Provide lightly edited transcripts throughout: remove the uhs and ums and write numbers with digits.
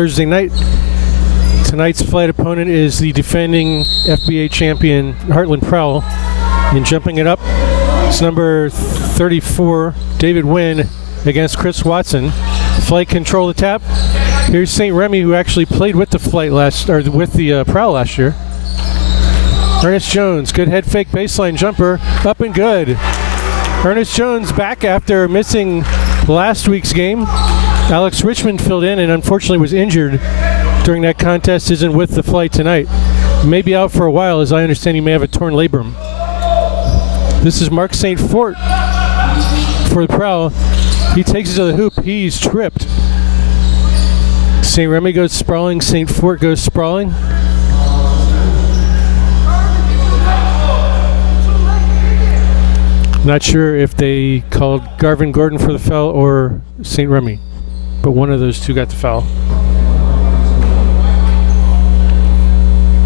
Thursday night. Tonight's flight opponent is the defending FBA champion Heartland Prowl. And jumping it up, it's number 34, David Wynn, against Chris Watson. Flight control the tap. Here's St. Remy, who actually played with the Prowl last year. Ernest Jones, good head fake baseline jumper, up and good. Ernest Jones back after missing last week's game. Alex Richmond filled in and unfortunately was injured during that contest, isn't with the flight tonight. Maybe out for a while, as I understand he may have a torn labrum. This is Mark St. Fort for the Prowl. He takes it to the hoop, he's tripped. St. Remy goes sprawling, St. Fort goes sprawling. Not sure if they called Garvin Gordon for the foul or St. Remy, but one of those two got the foul.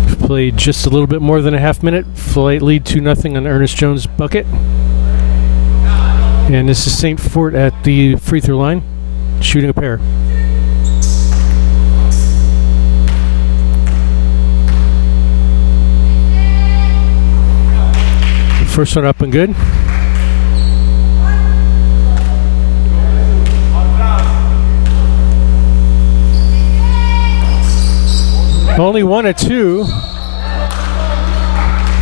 We've played just a little bit more than a half minute. Flight lead 2-0 on Ernest Jones' bucket. And this is St. Fort at the free throw line, shooting a pair. First one up and good. Only 1 of 2,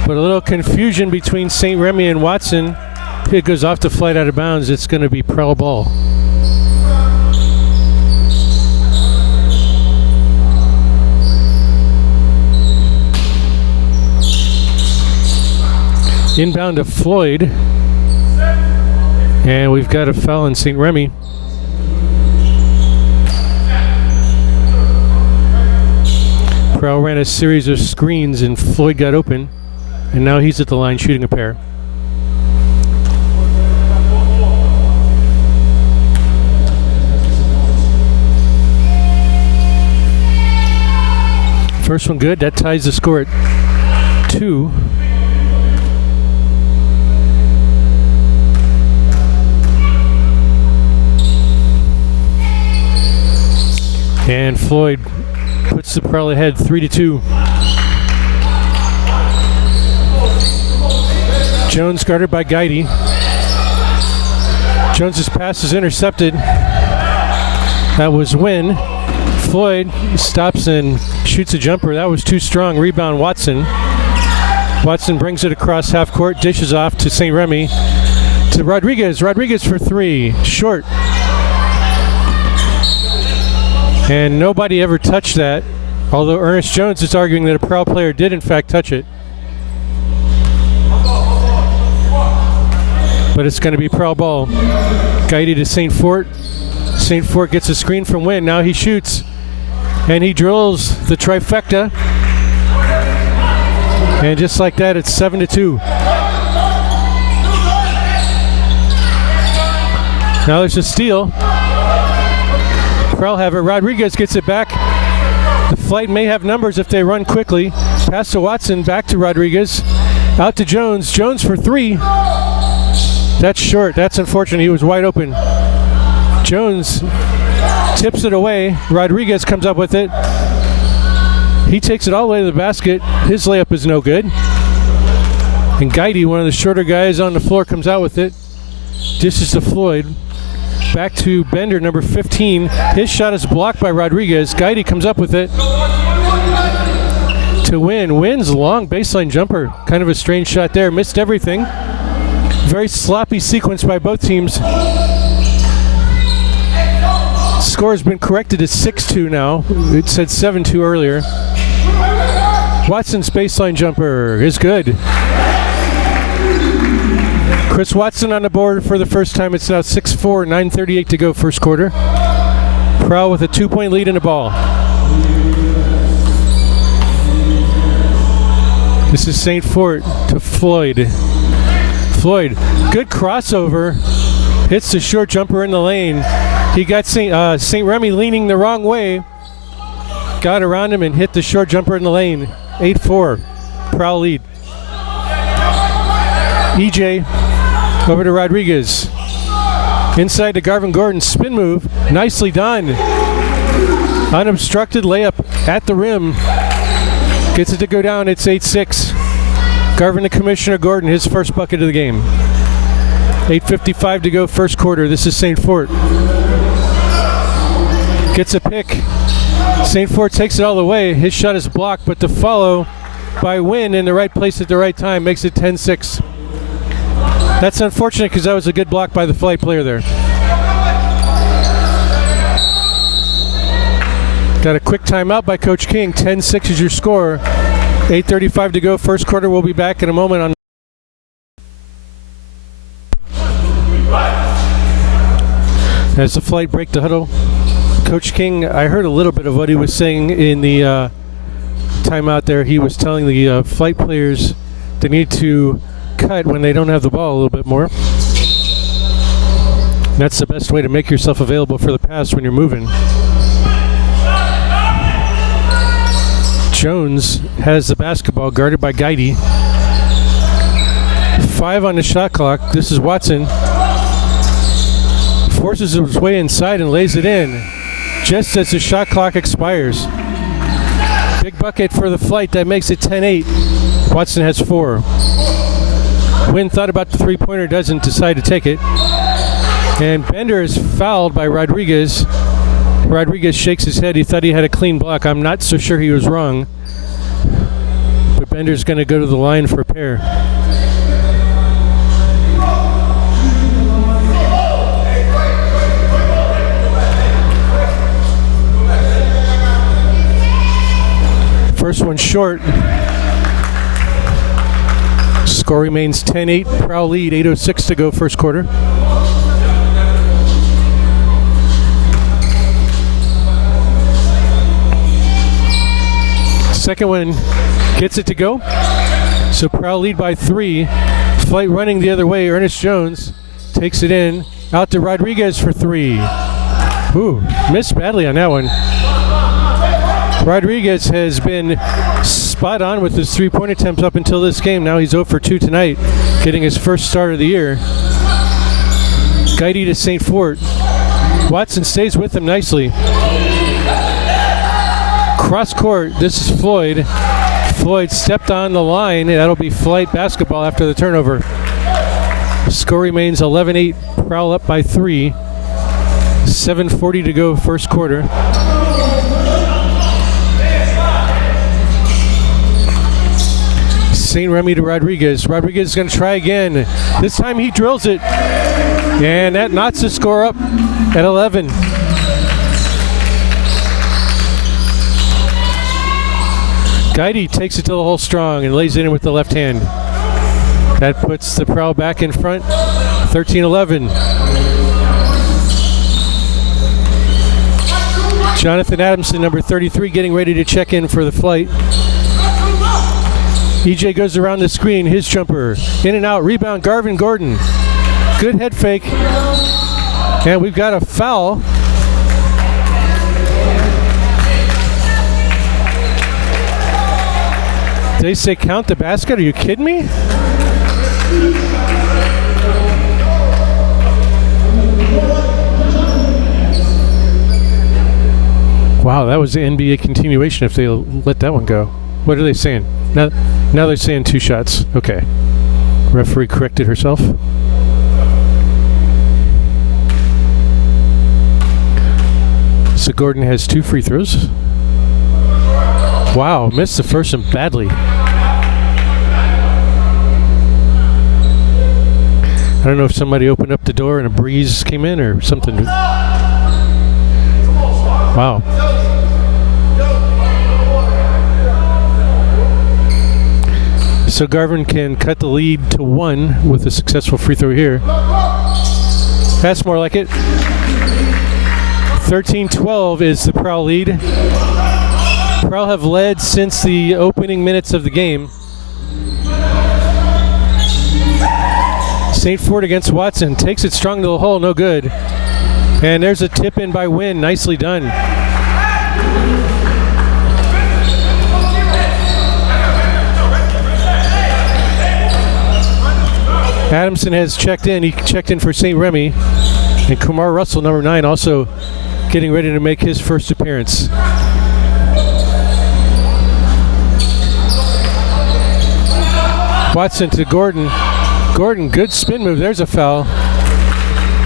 but a little confusion between St. Remy and Watson. It goes off the flight out of bounds. It's going to be Prowl ball. Inbound to Floyd, and we've got a foul on St. Remy. Prowl ran a series of screens and Floyd got open, and now he's at the line shooting a pair. First one good, that ties the score at 2. And Floyd puts the Prowl ahead 3-2. Jones guarded by Guidey. Jones's pass is intercepted. That was Wynn. Floyd stops and shoots a jumper. That was too strong. Rebound Watson. Watson brings it across half court, dishes off to St. Remy. To Rodriguez. Rodriguez for 3. Short. And nobody ever touched that, although Ernest Jones is arguing that a Prowl player did in fact touch it. But it's going to be Prowl ball. Guided to St. Fort. St. Fort gets a screen from Wynn. Now he shoots. And he drills the trifecta. And just like that, it's 7-2. Now there's a steal. Prowl have it. Rodriguez gets it back. The flight may have numbers if they run quickly. Pass to Watson, back to Rodriguez. Out to Jones. Jones for 3. That's short. That's unfortunate. He was wide open. Jones tips it away. Rodriguez comes up with it. He takes it all the way to the basket. His layup is no good. And Guidey, one of the shorter guys on the floor, comes out with it. Dishes to Floyd. Back to Bender, number 15. His shot is blocked by Rodriguez. Guidey comes up with it to Wynn. Wynn's long baseline jumper. Kind of a strange shot there. Missed everything. Very sloppy sequence by both teams. Score has been corrected to 6-2 now. It said 7-2 earlier. Watson's baseline jumper is good. Chris Watson on the board for the first time. It's now 6-4, 9:38 to go first quarter. Prowl with a 2-point lead in the ball. This is St. Fort to Floyd. Floyd, good crossover. Hits the short jumper in the lane. He got St. Remy leaning the wrong way. Got around him and hit the short jumper in the lane. 8-4, Prowl lead. EJ over to Rodriguez. Inside to Garvin Gordon, spin move, nicely done. Unobstructed layup at the rim. Gets it to go down. It's 8-6. Garvin to Commissioner Gordon, his first bucket of the game. 8:55 to go, first quarter. This is St. Fort. Gets a pick. St. Fort takes it all the way. His shot is blocked, but the follow by Wynn in the right place at the right time makes it 10-6. That's unfortunate because that was a good block by the flight player there. Got a quick timeout by Coach King. 10-6 is your score. 8:35 to go, first quarter. We'll be back in a moment on. As the flight break the huddle, Coach King, I heard a little bit of what he was saying in the timeout there. He was telling the flight players they need to cut when they don't have the ball a little bit more. And that's the best way to make yourself available for the pass when you're moving. Jones has the basketball guarded by Guidey. 5 on the shot clock. This is Watson. Forces his way inside and lays it in just as the shot clock expires. Big bucket for the flight. That makes it 10-8. Watson has 4. Wynn thought about the three-pointer, doesn't decide to take it. And Bender is fouled by Rodriguez. Rodriguez shakes his head. He thought he had a clean block. I'm not so sure he was wrong. But Bender's going to go to the line for a pair. First one short. Score remains 10-8. Prowl lead, 8:06 to go, first quarter. Second one gets it to go. So Prowl lead by 3. Flight running the other way. Ernest Jones takes it in. Out to Rodriguez for 3. Ooh, missed badly on that one. Rodriguez has been spot on with his three-point attempts up until this game. Now he's 0 for 2 tonight, getting his first start of the year. Guidey to St. Fort. Watson stays with him nicely. Cross court, this is Floyd. Floyd stepped on the line, and that'll be flight basketball after the turnover. Score remains 11-8. Prowl up by 3. 7:40 to go, first quarter. St. Remy to Rodriguez. Rodriguez is going to try again. This time he drills it. And that knots the score up at 11. Guidey takes it to the hole strong and lays it in with the left hand. That puts the Prowl back in front. 13-11. Jonathan Adamson, number 33, getting ready to check in for the flight. EJ goes around the screen, his jumper, in and out, rebound, Garvin Gordon. Good head fake. And we've got a foul. They say count the basket, are you kidding me? Wow, that was the NBA continuation if they let that one go. What are they saying? Now they're saying 2 shots. Okay. Referee corrected herself. So Gordon has 2 free throws. Wow, missed the first one badly. I don't know if somebody opened up the door and a breeze came in or something. Wow. So Garvin can cut the lead to 1 with a successful free throw here. That's more like it. 13-12 is the Prowl lead. Prowl have led since the opening minutes of the game. St. Fort against Watson. Takes it strong to the hole, no good. And there's a tip in by Wynn. Nicely done. Adamson has checked in. He checked in for St. Remy. And Kumar Russell, number 9, also getting ready to make his first appearance. Watson to Gordon. Gordon, good spin move. There's a foul.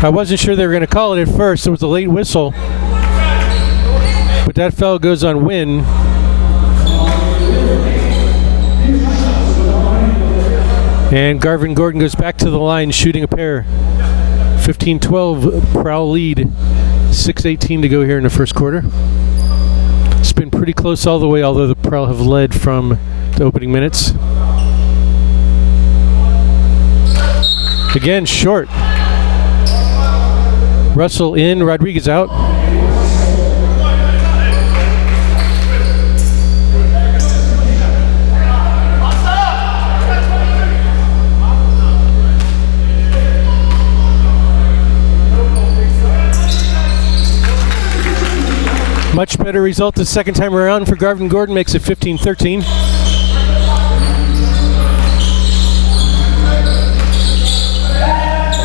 I wasn't sure they were going to call it at first. It was a late whistle. But that foul goes on Wynn. And Garvin Gordon goes back to the line shooting a pair. 15-12 Prowl lead. 6:18 to go here in the first quarter. It's been pretty close all the way, although the Prowl have led from the opening minutes. Again, short. Russell in, Rodriguez out. Much better result the second time around for Garvin Gordon, makes it 15-13.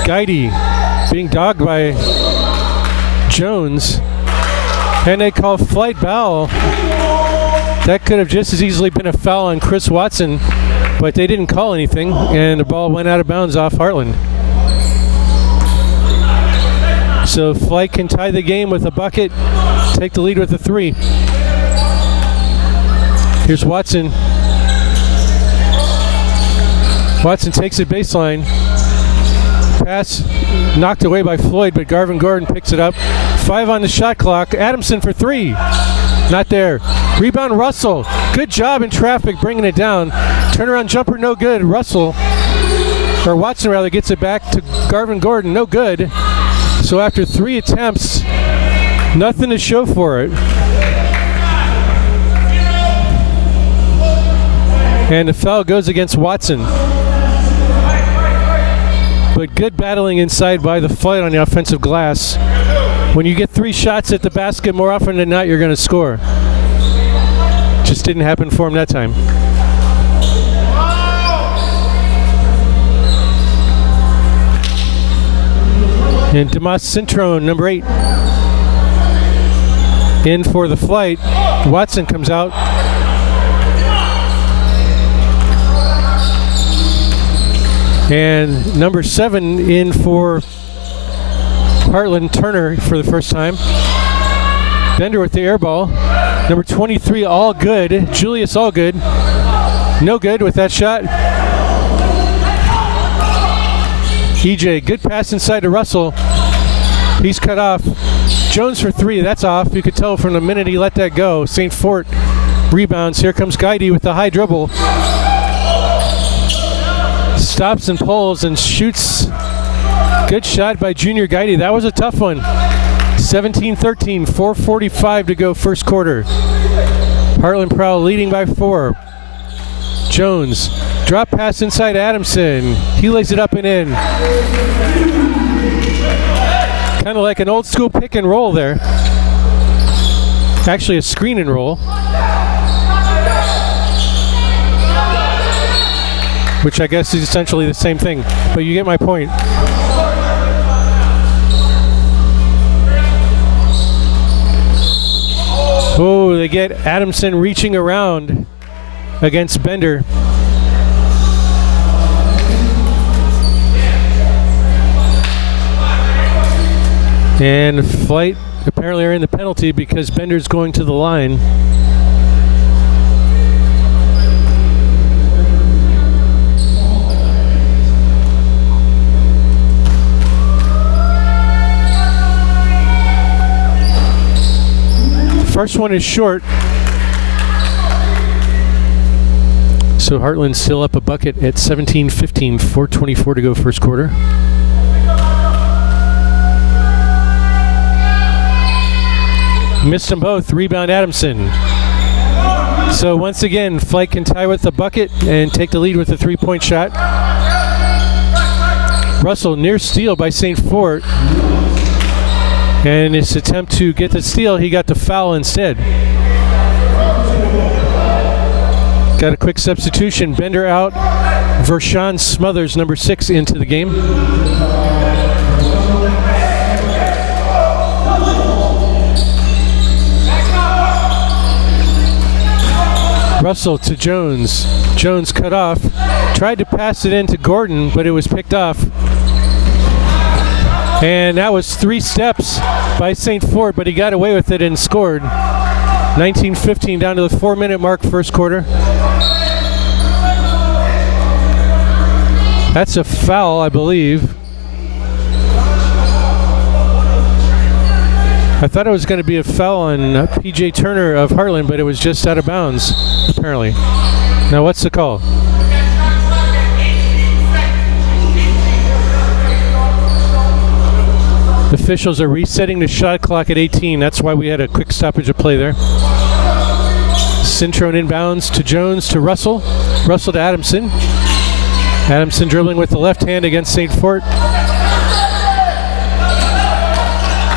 Guidey being dogged by Jones, and they call flight foul. That could have just as easily been a foul on Chris Watson, but they didn't call anything, and the ball went out of bounds off Heartland. So Flight can tie the game with a bucket, take the lead with a 3. Here's Watson. Watson takes it baseline. Pass knocked away by Floyd, but Garvin Gordon picks it up. 5 on the shot clock. Adamson for 3. Not there. Rebound Russell. Good job in traffic bringing it down. Turnaround jumper no good. Russell, or Watson rather, gets it back to Garvin Gordon. No good. So after 3 attempts, nothing to show for it. And the foul goes against Watson. But good battling inside by the Flight on the offensive glass. When you get 3 shots at the basket, more often than not, you're going to score. Just didn't happen for him that time. And Damas Cintrone, number 8, in for the Flight. Watson comes out. And number 7 in for Heartland, Turner, for the first time. Bender with the air ball. Number 23, all good. Julius Allgood. No good with that shot. EJ, good pass inside to Russell. He's cut off. Jones for 3, that's off. You could tell from the minute he let that go. St. Fort rebounds. Here comes Guidey with the high dribble. Stops and pulls and shoots. Good shot by Junior Guidey. That was a tough one. 17-13, 4:45 to go first quarter. Heartland Prowl leading by 4. Jones, drop pass inside Adamson. He lays it up and in. Kind of like an old school pick and roll there. Actually a screen and roll. Which I guess is essentially the same thing, but you get my point. Oh, they get Adamson reaching around against Bender. And Flight apparently are in the penalty because Bender's going to the line. First one is short. So Heartland still up a bucket at 17-15, 4:24 to go first quarter. Missed them both. Rebound Adamson. So once again, Flight can tie with the bucket and take the lead with a 3-point shot. Russell near steal by St. Fort. And in his attempt to get the steal, he got the foul instead. Got a quick substitution. Bender out. Vershawn Smothers, number 6, into the game. Russell to Jones. Jones cut off. Tried to pass it in to Gordon, but it was picked off. And that was 3 steps by St. Fort, but he got away with it and scored. 19-15 down to the 4-minute mark, first quarter. That's a foul, I believe. I thought it was going to be a foul on P.J. Turner of Heartland, but it was just out of bounds, apparently. Now, what's the call? The officials are resetting the shot clock at 18. That's why we had a quick stoppage of play there. Cintrone inbounds to Jones to Russell. Russell to Adamson. Adamson dribbling with the left hand against St. Fort.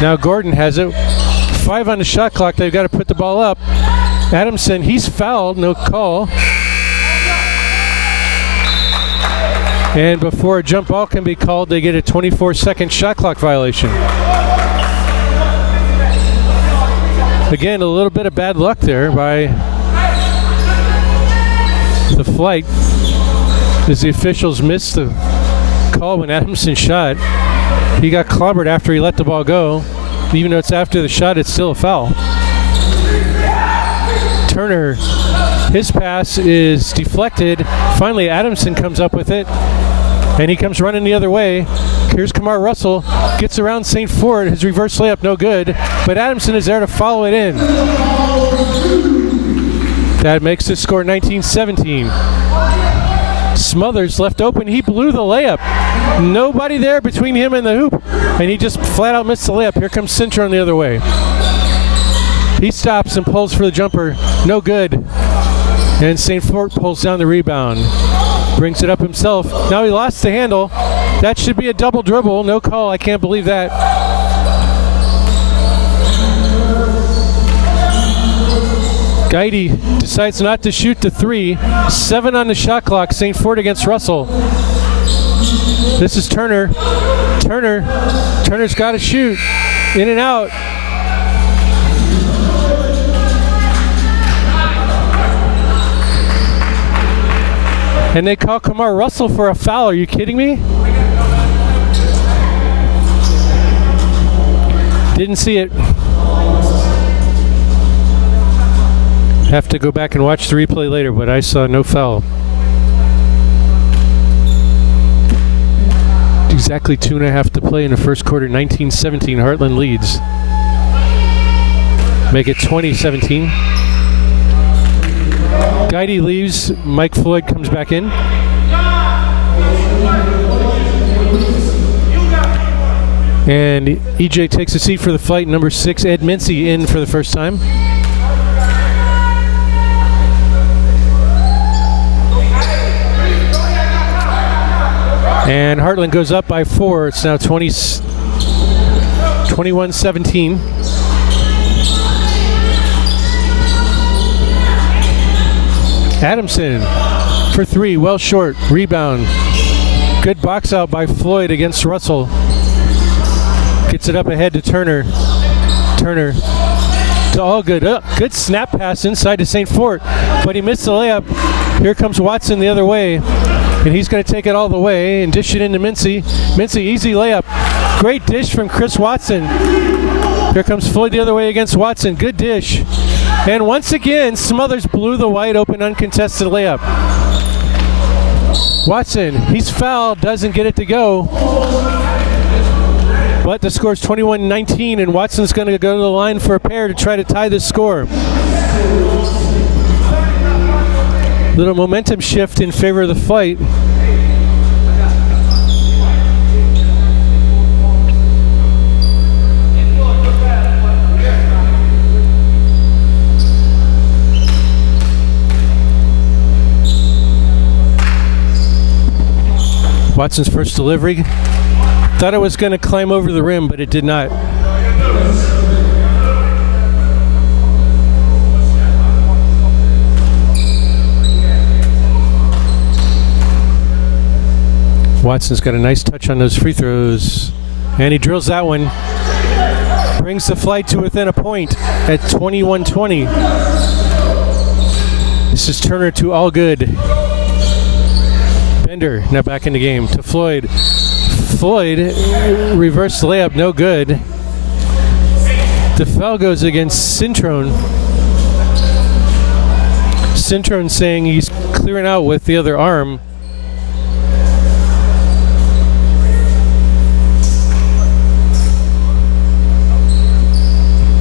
Now Gordon has it. 5 on the shot clock. They've got to put the ball up. Adamson, he's fouled. No call. And before a jump ball can be called, they get a 24-second shot clock violation. Again, a little bit of bad luck there by the flight, as the officials missed the call when Adamson shot. He got clobbered after he let the ball go. Even though it's after the shot, it's still a foul. Turner, his pass is deflected. Finally, Adamson comes up with it, and he comes running the other way. Here's Kamar Russell, gets around St. Fort. His reverse layup, no good, but Adamson is there to follow it in. That makes the score 19-17. Smothers left open. He blew the layup. Nobody there between him and the hoop, and he just flat out missed the layup. Here comes Cintrone the other way. He stops and pulls for the jumper. No good. And St. Fort pulls down the rebound. Brings it up himself. Now he lost the handle. That should be a double dribble. No call. I can't believe that. Guidi decides not to shoot the 3. 7 on the shot clock. St. Fort against Russell. This is Turner. Turner's got to shoot. In and out. And they call Kamar Russell for a foul. Are you kidding me? Didn't see it. Have to go back and watch the replay later, but I saw no foul. Exactly 2.5 to play in the first quarter. 19-17, Heartland leads. Make it 20-17. Guidi leaves. Mike Floyd comes back in. And EJ takes a seat for the fight. Number 6, Ed Mincy, in for the first time. And Heartland goes up by 4. It's now 21-17. Adamson for 3, well short. Rebound. Good box out by Floyd against Russell. Gets it up ahead to Turner. Turner to Allgood. Good snap pass inside to St. Fort, but he missed the layup. Here comes Watson the other way, and he's going to take it all the way and dish it into Mincy. Mincy, easy layup. Great dish from Chris Watson. Here comes Floyd the other way against Watson. Good dish. And once again, Smothers blew the wide open uncontested layup. Watson, he's fouled, doesn't get it to go. But the score's 21-19, and Watson's going to go to the line for a pair to try to tie this score. Little momentum shift in favor of the fight. Watson's first delivery. Thought it was going to climb over the rim, but it did not. Watson's got a nice touch on those free throws, and he drills that one. Brings the flight to within a point at 21-20. This is Turner to Allgood. Bender now back in the game to Floyd. Floyd reverse layup, no good. The foul goes against Cintrone. Cintrone saying he's clearing out with the other arm.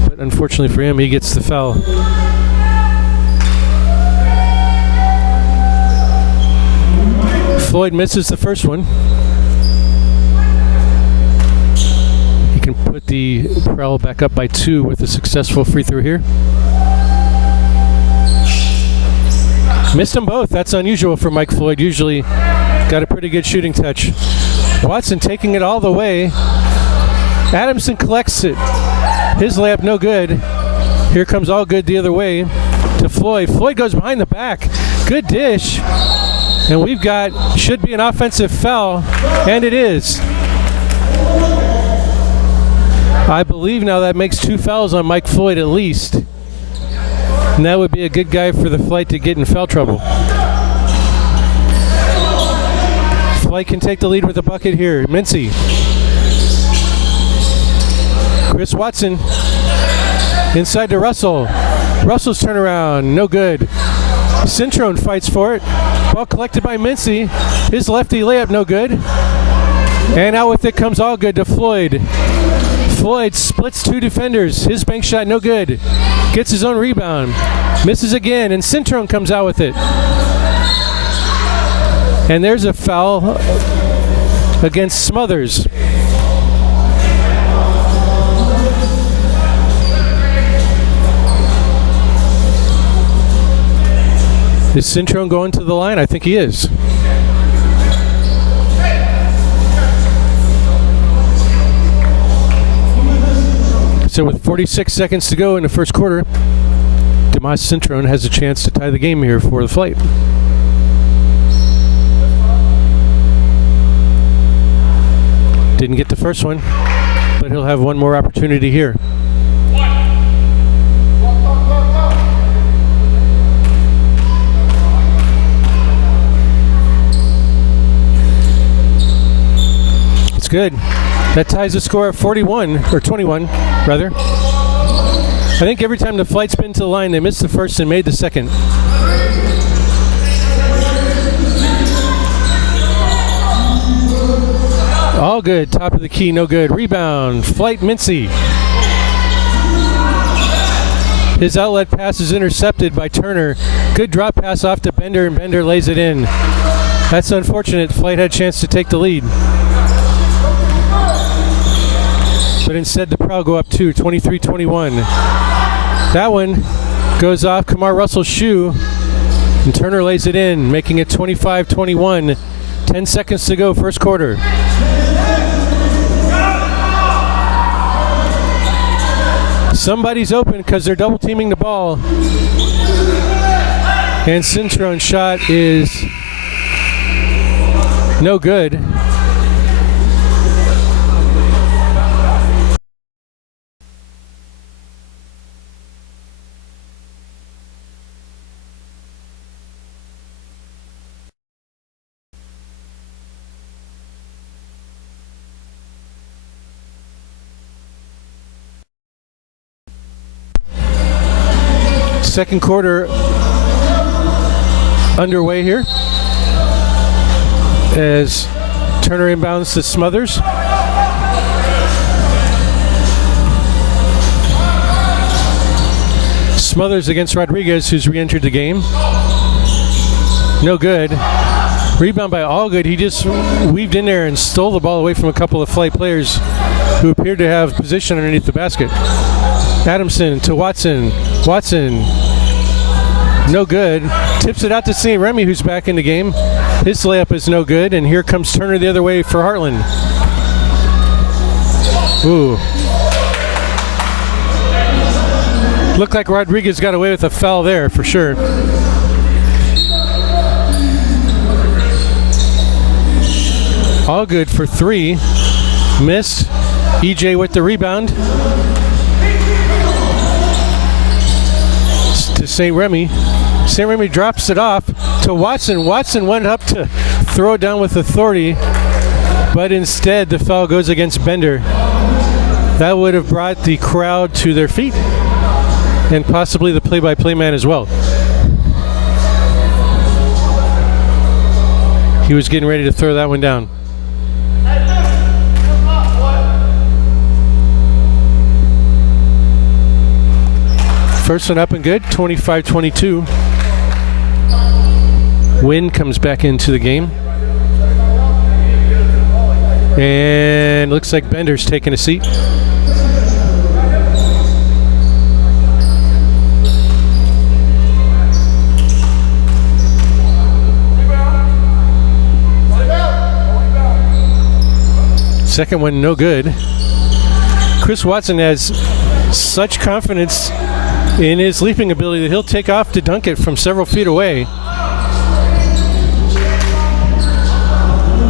But unfortunately for him, he gets the foul. Floyd misses the first one. He can put the Prowl back up by 2 with a successful free throw here. Missed them both. That's unusual for Mike Floyd. Usually got a pretty good shooting touch. Watson taking it all the way. Adamson collects it. His layup no good. Here comes Allgood the other way to Floyd. Floyd goes behind the back. Good dish. And we've got, should be an offensive foul, and it is. I believe now that makes 2 fouls on Mike Floyd at least. And that would be a good guy for the Flight to get in foul trouble. Flight can take the lead with a bucket here. Mincy. Chris Watson. Inside to Russell. Russell's turnaround, no good. Cintrone fights for it. Ball collected by Mincy. His lefty layup, no good. And out with it comes Allgood to Floyd. Floyd splits 2 defenders. His bank shot, no good. Gets his own rebound. Misses again, and Cintrone comes out with it. And there's a foul against Smothers. Is Cintrone going to the line? I think he is. So with 46 seconds to go in the first quarter, Dimas Cintrone has a chance to tie the game here for the Flight. Didn't get the first one, but he'll have one more opportunity here. Good. That ties the score at 41, or 21, rather. I think every time the Flight's been to the line, they missed the first and made the second. Allgood, top of the key, no good. Rebound, Flight Mincy. His outlet pass is intercepted by Turner. Good drop pass off to Bender, and Bender lays it in. That's unfortunate. Flight had a chance to take the lead. But instead the Prowl go up 2, 23-21. That one goes off Kamar Russell's shoe, and Turner lays it in, making it 25-21. 10 seconds to go, first quarter. Somebody's open because they're double teaming the ball. And Cintrone's shot is no good. Second quarter underway here as Turner inbounds to Smothers. Smothers against Rodriguez, who's re-entered the game. No good. Rebound by Allgood. He just weaved in there and stole the ball away from a couple of Flight players who appeared to have position underneath the basket. Adamson to Watson. Watson, no good. Tips it out to St. Remy, who's back in the game. His layup is no good, and here comes Turner the other way for Heartland. Ooh. Looked like Rodriguez got away with a foul there, for sure. Allgood for 3. Missed. EJ with the rebound. to St. Remy. St. Remy drops it off to Watson. Watson went up to throw it down with authority, but instead the foul goes against Bender. That would have brought the crowd to their feet and possibly the play-by-play man as well. He was getting ready to throw that one down. First one up and good, 25-22. Wynn comes back into the game. And looks like Bender's taking a seat. Second one, no good. Chris Watson has such confidence in his leaping ability that he'll take off to dunk it from several feet away.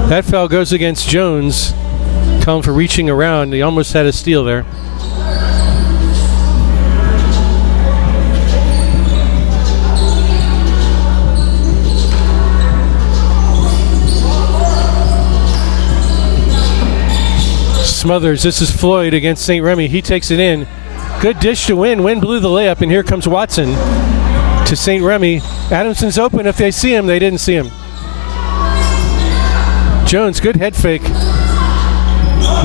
That foul goes against Jones. Calling for reaching around. He almost had a steal there. Smothers. This is Floyd against St. Remy. He takes it in. Good dish to Wynn. Wynn blew the layup, and here comes Watson to St. Remy. Adamson's open. If they see him, they didn't see him. Jones, good head fake.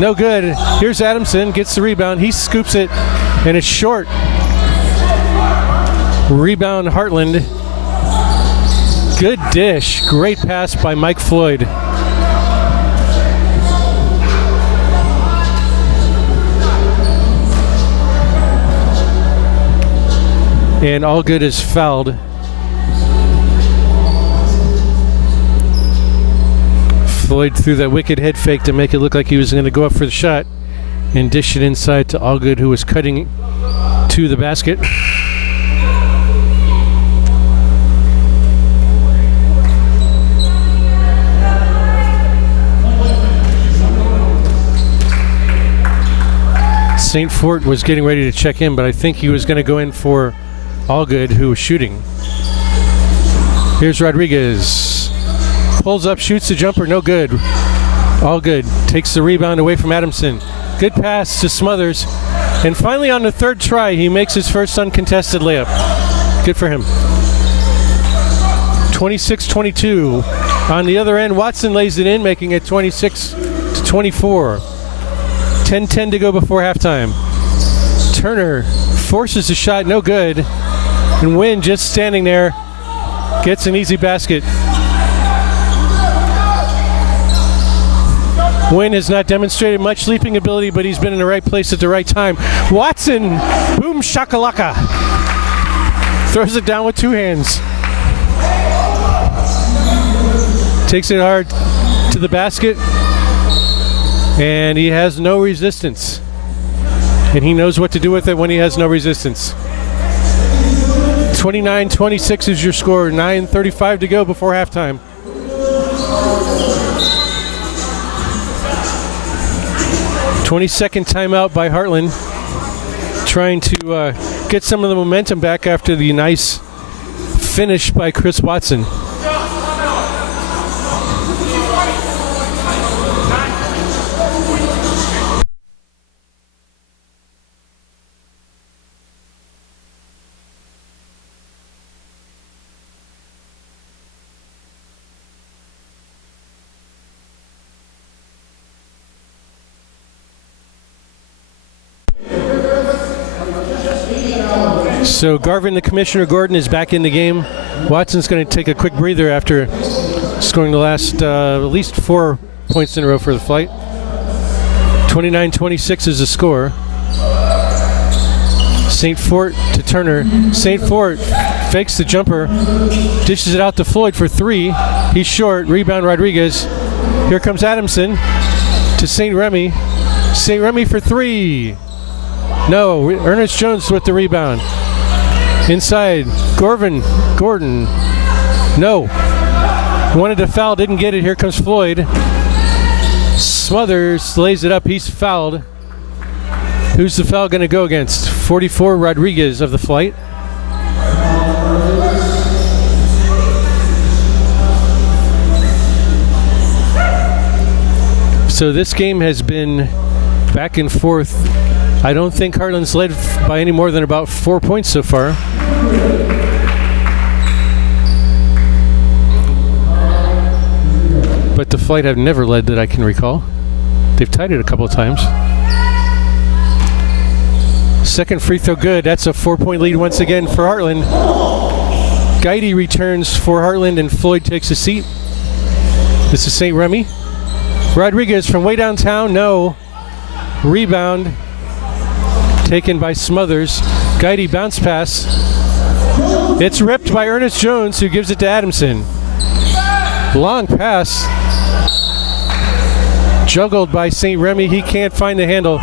No good. Here's Adamson, gets the rebound. He scoops it, and it's short. Rebound, Heartland. Good dish. Great pass by Mike Floyd. And Allgood is fouled. Floyd threw that wicked head fake to make it look like he was going to go up for the shot and dish it inside to Allgood, who was cutting to the basket. St. Fort was getting ready to check in, but I think he was going to go in for Allgood, who was shooting. Here's Rodriguez. Pulls up, shoots the jumper, no good. Allgood takes the rebound away from Adamson. Good pass to Smothers. And finally on the third try, he makes his first uncontested layup. Good for him. 26-22. On the other end, Watson lays it in, making it 26-24. 10-10 to go before halftime. Turner forces a shot, no good. And Wynn just standing there, gets an easy basket. Wynn has not demonstrated much leaping ability, but he's been in the right place at the right time. Watson, boom shakalaka. Throws it down with two hands. Takes it hard to the basket. And he has no resistance. And he knows what to do with it when he has no resistance. 29-26 is your score. 9:35 to go before halftime. Twenty-second timeout by Heartland, trying to get some of the momentum back after the nice finish by Chris Watson. So Garvin, the Commissioner Gordon, is back in the game. Watson's going to take a quick breather after scoring the last at least 4 points in a row for the flight. 29-26 is the score. St. Fort to Turner. St. Fort fakes the jumper, dishes it out to Floyd for three. He's short. Rebound Rodriguez. Here comes Adamson to St. Remy. St. Remy for three. No, Ernest Jones with the rebound. Inside, Gordon. No. Wanted to foul, didn't get it. Here comes Floyd. Smothers lays it up. He's fouled. Who's the foul going to go against? 44, Rodriguez of the flight. So this game has been back and forth. I don't think Heartland's led by any more than about 4 points so far. But the Flight have never led that I can recall. They've tied it a couple of times. Second free throw good. That's a 4-point lead once again for Heartland. Guidy returns for Heartland and Floyd takes a seat. This is St. Remy. Rodriguez from way downtown, no. Rebound taken by Smothers. Guidy bounce pass. It's ripped by Ernest Jones, who gives it to Adamson. Long pass. Juggled by St. Remy. He can't find the handle.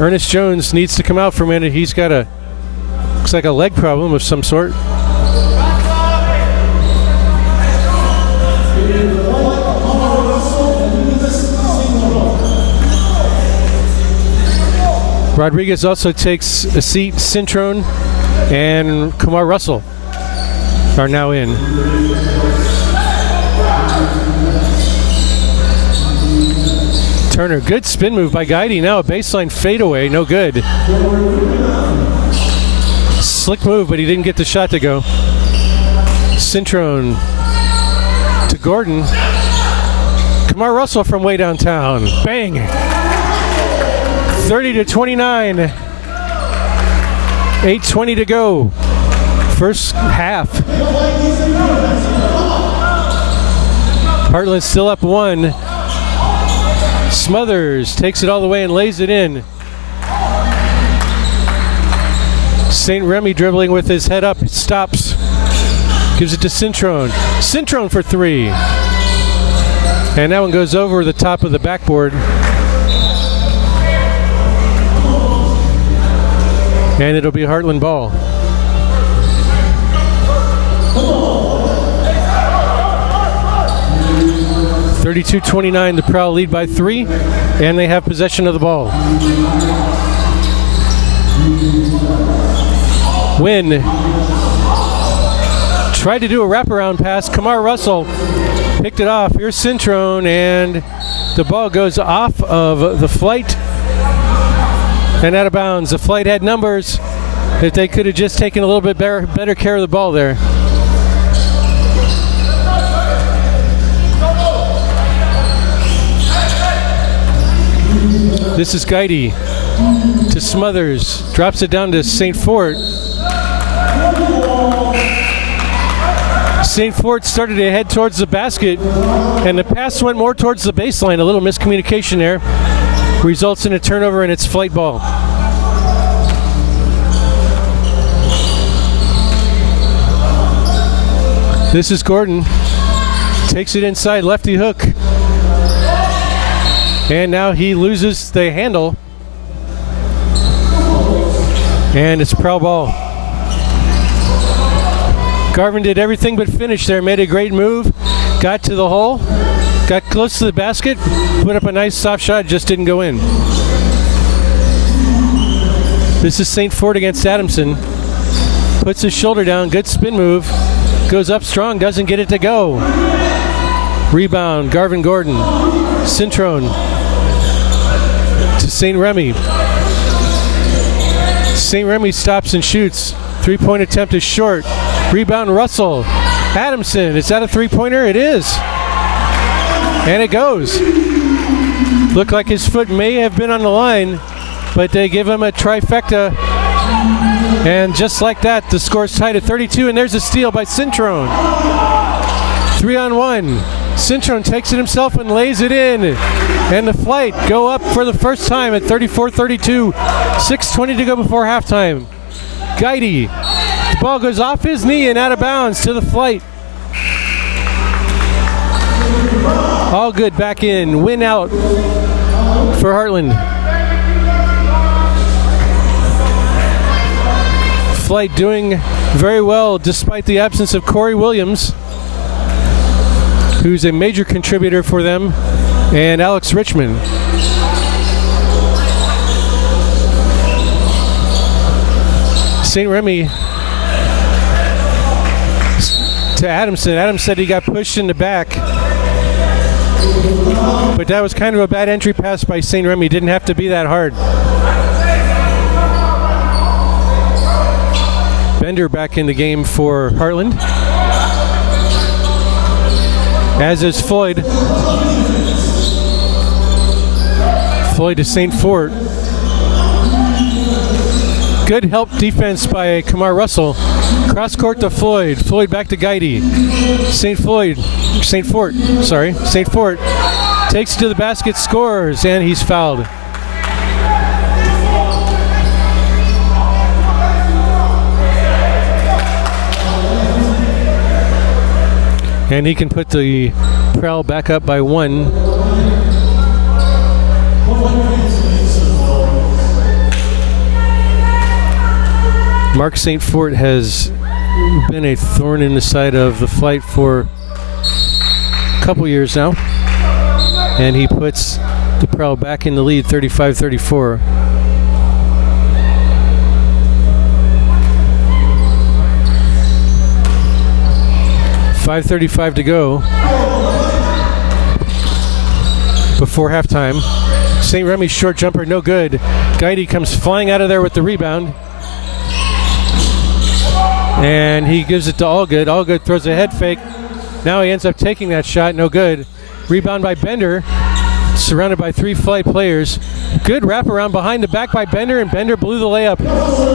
Ernest Jones needs to come out for a minute. He's got looks like a leg problem of some sort. Rodriguez also takes a seat. Cintrone and Kumar Russell are now in. Turner, good spin move by Guidy. Now a baseline fadeaway, no good. Slick move, but he didn't get the shot to go. Cintrone to Gordon. Kumar Russell from way downtown. Bang! 30-29. 8:20 to go. First half. Heartland still up 1. Smothers takes it all the way and lays it in. St. Remy dribbling with his head up, stops. Gives it to Cintrone. Cintrone for 3. And that one goes over the top of the backboard. And it'll be Heartland ball. (32-29), the Prowl lead by 3, and they have possession of the ball. Wynn tried to do a wraparound pass. Kumar Russell picked it off. Here's Cintrone, and the ball goes off of the Flight and out of bounds. The Flight had numbers. If they could have just taken a little bit better care of the ball there. This is Guidy to Smothers. Drops it down to St. Fort. St. Fort started to head towards the basket, and the pass went more towards the baseline. A little miscommunication there. Results in a turnover, and it's Flight ball. This is Gordon. Takes it inside, lefty hook. And now he loses the handle. And it's Prowl ball. Garvin did everything but finish there. Made a great move. Got to the hole. Got close to the basket. Put up a nice soft shot. Just didn't go in. This is St. Fort against Adamson. Puts his shoulder down. Good spin move. Goes up strong. Doesn't get it to go. Rebound. Garvin Gordon. Cintrone to St. Remy. St. Remy stops and shoots. 3-point attempt is short. Rebound Russell. Adamson. Is that a 3-pointer? It is. And it goes. Looked like his foot may have been on the line, but they give him a trifecta. And just like that, the score's tied at 32, and there's a steal by Cintrone. 3-on-1. Cintrone takes it himself and lays it in. And the Flight go up for the first time at 34-32. 6:20 to go before halftime. Guidy. The ball goes off his knee and out of bounds to the Flight. All good back in. Win out for Heartland. Flight doing very well despite the absence of Corey Williams, who's a major contributor for them, and Alex Richmond. St. Remy to Adamson. Adams said he got pushed in the back. But that was kind of a bad entry pass by St. Remy. Didn't have to be that hard. Bender back in the game for Heartland. As is Floyd. Floyd to St. Fort. Good help defense by Kamar Russell. Cross court to Floyd. Floyd back to Guidey. St. Fort takes it to the basket, scores, and he's fouled. And he can put the Prowl back up by 1. Mark St. Fort has been a thorn in the side of the Flight for a couple years now. And he puts the Prowl back in the lead, 35-34. .5:35 to go before halftime. St. Remy's short jumper, no good. Guidey comes flying out of there with the rebound. And he gives it to Allgood. Allgood throws a head fake. Now he ends up taking that shot, no good. Rebound by Bender, surrounded by 3 Flight players. Good wraparound behind the back by Bender, and Bender blew the layup.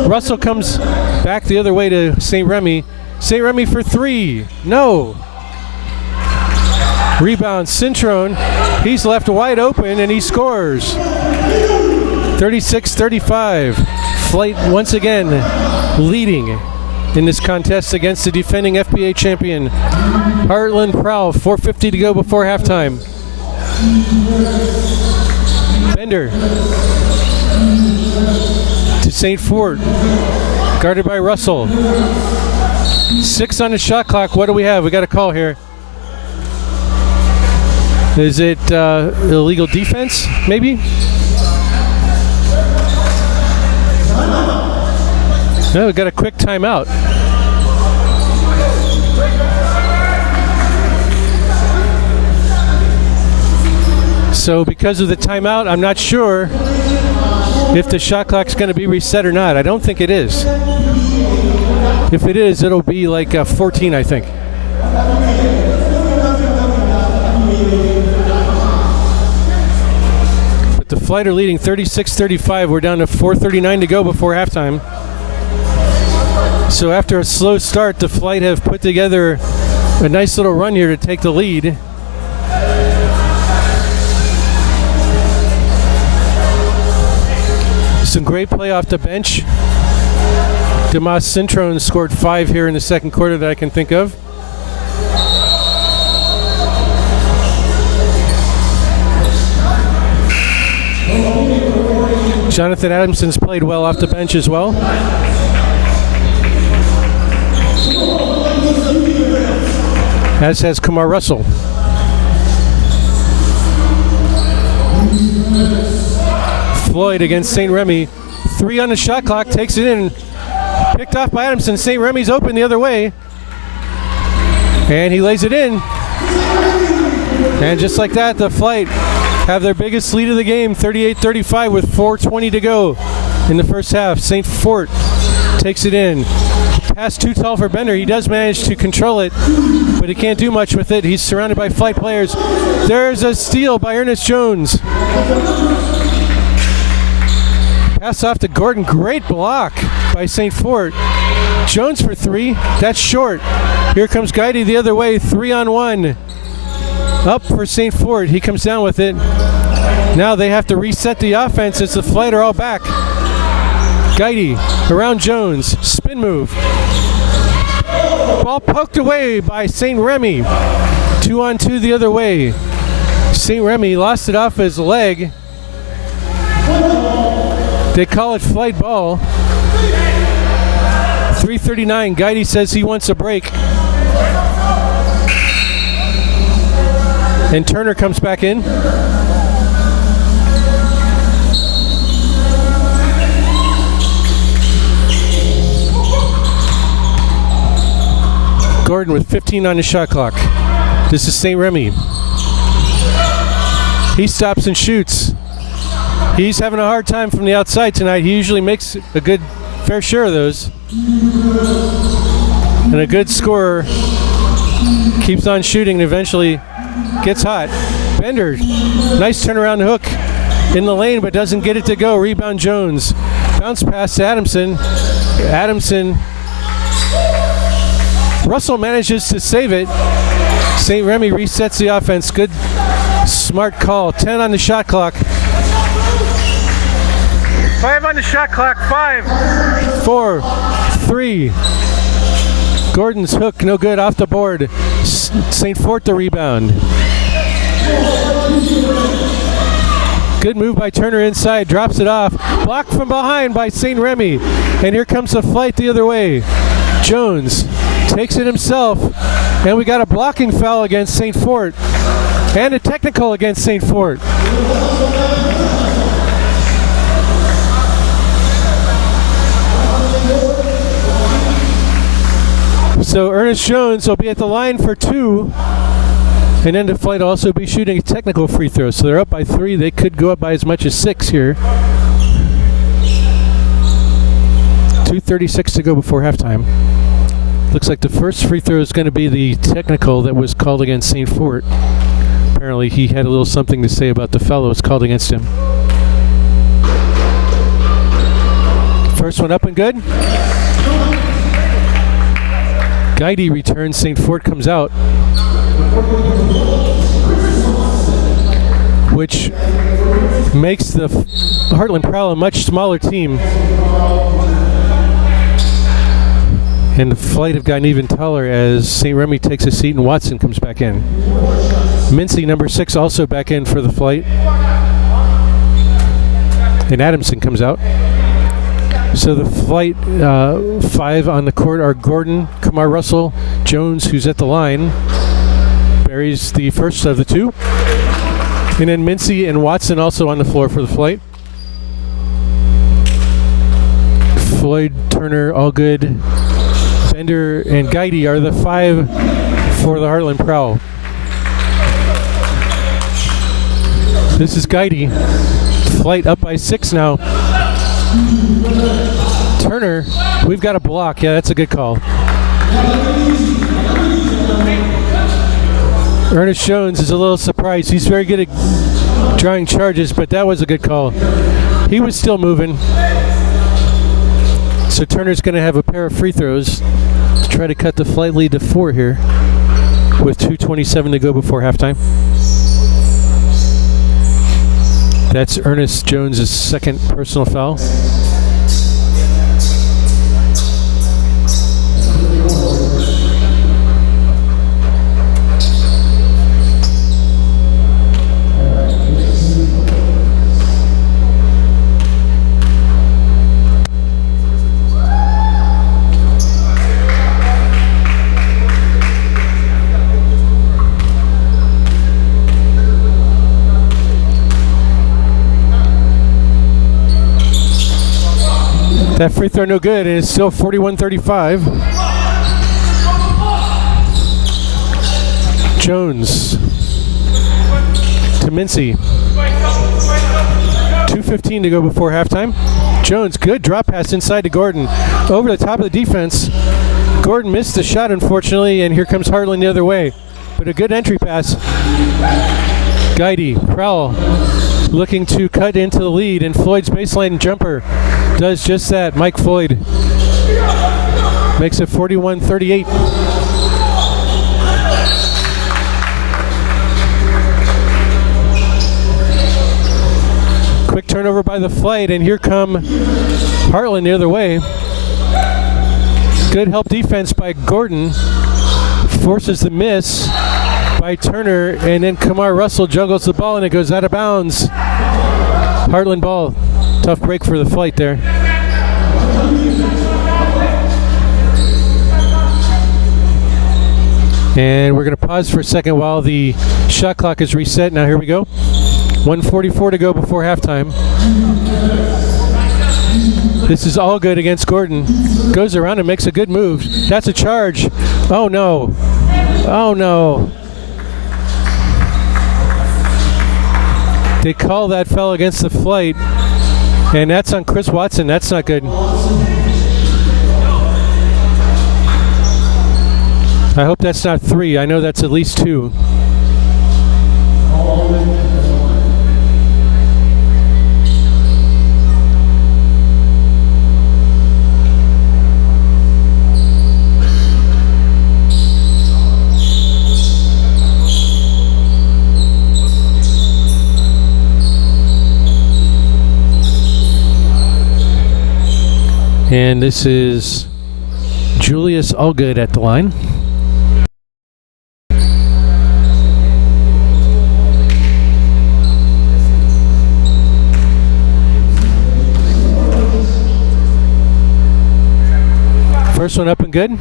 Russell comes back the other way to St. Remy. St. Remy for 3. No. Rebound, Cintrone. He's left wide open, and he scores. 36-35. Flight once again leading in this contest against the defending FBA champion, Heartland Prowl. 4:50 to go before halftime. Bender to St. Fort, guarded by Russell. 6 on the shot clock. What do we have? We got a call here. Is it illegal defense, maybe? No, we got a quick timeout. So because of the timeout, I'm not sure if the shot clock's going to be reset or not. I don't think it is. If it is, it'll be like 14, I think. But the Flight are leading 36-35. We're down to 4:39 to go before halftime. So after a slow start, the Flight have put together a nice little run here to take the lead. Some great play off the bench. Demas Cintrone scored 5 here in the second quarter that I can think of. Jonathan Adamson's played well off the bench as well. As has Kamar Russell. Floyd against St. Remy. 3 on the shot clock, takes it in. Picked off by Adamson. St. Remy's open the other way. And he lays it in. And just like that, the Flight have their biggest lead of the game, 38-35 with 4:20 to go in the first half. St. Fort takes it in. Pass too tall for Bender. He does manage to control it, but he can't do much with it. He's surrounded by Flight players. There's a steal by Ernest Jones. Pass off to Gordon. Great block by St. Fort. Jones for 3. That's short. Here comes Guidey the other way. 3-on-1. Up for St. Fort. He comes down with it. Now they have to reset the offense as the Flight are all back. Guidey around Jones. Spin move. Ball poked away by St. Remy. 2-on-2 the other way. St. Remy lost it off his leg. They call it Flight ball. 3:39. Guidey says he wants a break. And Turner comes back in. Gordon with 15 on the shot clock. This is St. Remy. He stops and shoots. He's having a hard time from the outside tonight. He usually makes a good fair share of those. And a good scorer keeps on shooting and eventually gets hot. Bender, nice turnaround hook in the lane, but doesn't get it to go. Rebound Jones. Bounce pass to Adamson. Adamson. Russell manages to save it. St. Remy resets the offense. Good, smart call. 10 on the shot clock. 5 on the shot clock. 5, 4, 3. Gordon's hook, no good, off the board. St. Fort the rebound. Good move by Turner inside, drops it off. Blocked from behind by St. Remy. And here comes the flight the other way. Jones takes it himself. And we got a blocking foul against St. Fort. And a technical against St. Fort. So Ernest Jones will be at the line for 2. And then the flight will also be shooting a technical free throw. So they're up by 3. They could go up by as much as 6 here. 2:36 to go before halftime. Looks like the first free throw is going to be the technical that was called against St. Fort. Apparently he had a little something to say about the foul that was called against him. First one up and good. Guidey returns, St. Fort comes out. Which makes the Heartland Prowl a much smaller team. And the flight have gotten even taller as St. Remy takes a seat and Watson comes back in. Mincy, number 6, also back in for the flight. And Adamson comes out. So the flight 5 on the court are Gordon, Kamar Russell, Jones, who's at the line, buries the first of the 2. And then Mincy and Watson also on the floor for the flight. Floyd, Turner, all good. Bender and Guidey are the 5 for the Heartland Prowl. This is Guidey. Flight up by 6 now. Turner, we've got a block. Yeah, that's a good call. Ernest Jones is a little surprised. He's very good at drawing charges, but that was a good call. He was still moving. So Turner's going to have a pair of free throws to try to cut the flight lead to 4 here with 2:27 to go before halftime. That's Ernest Jones' second personal foul. That free throw no good, and it's still 41-35. Jones to Mincy. 2:15 to go before halftime. Jones, good drop pass inside to Gordon. Over the top of the defense. Gordon missed the shot, unfortunately, and here comes Heartland the other way. But a good entry pass. Guidey, Prowl, looking to cut into the lead, and Floyd's baseline jumper does just that. Mike Floyd makes it 41-38. Quick turnover by the flight, and here come Heartland the other way. Good help defense by Gordon. Forces the miss by Turner, and then Kamar Russell juggles the ball, and it goes out of bounds. Heartland ball. Tough break for the flight there. And we're going to pause for a second while the shot clock is reset. Now here we go. 1:44 to go before halftime. This is all good against Gordon. Goes around and makes a good move. That's a charge. Oh no. Oh no. They call that foul against the flight, and that's on Chris Watson. That's not good. I hope that's not 3. I know that's at least 2. And this is Julius Allgood at the line. First one up and good.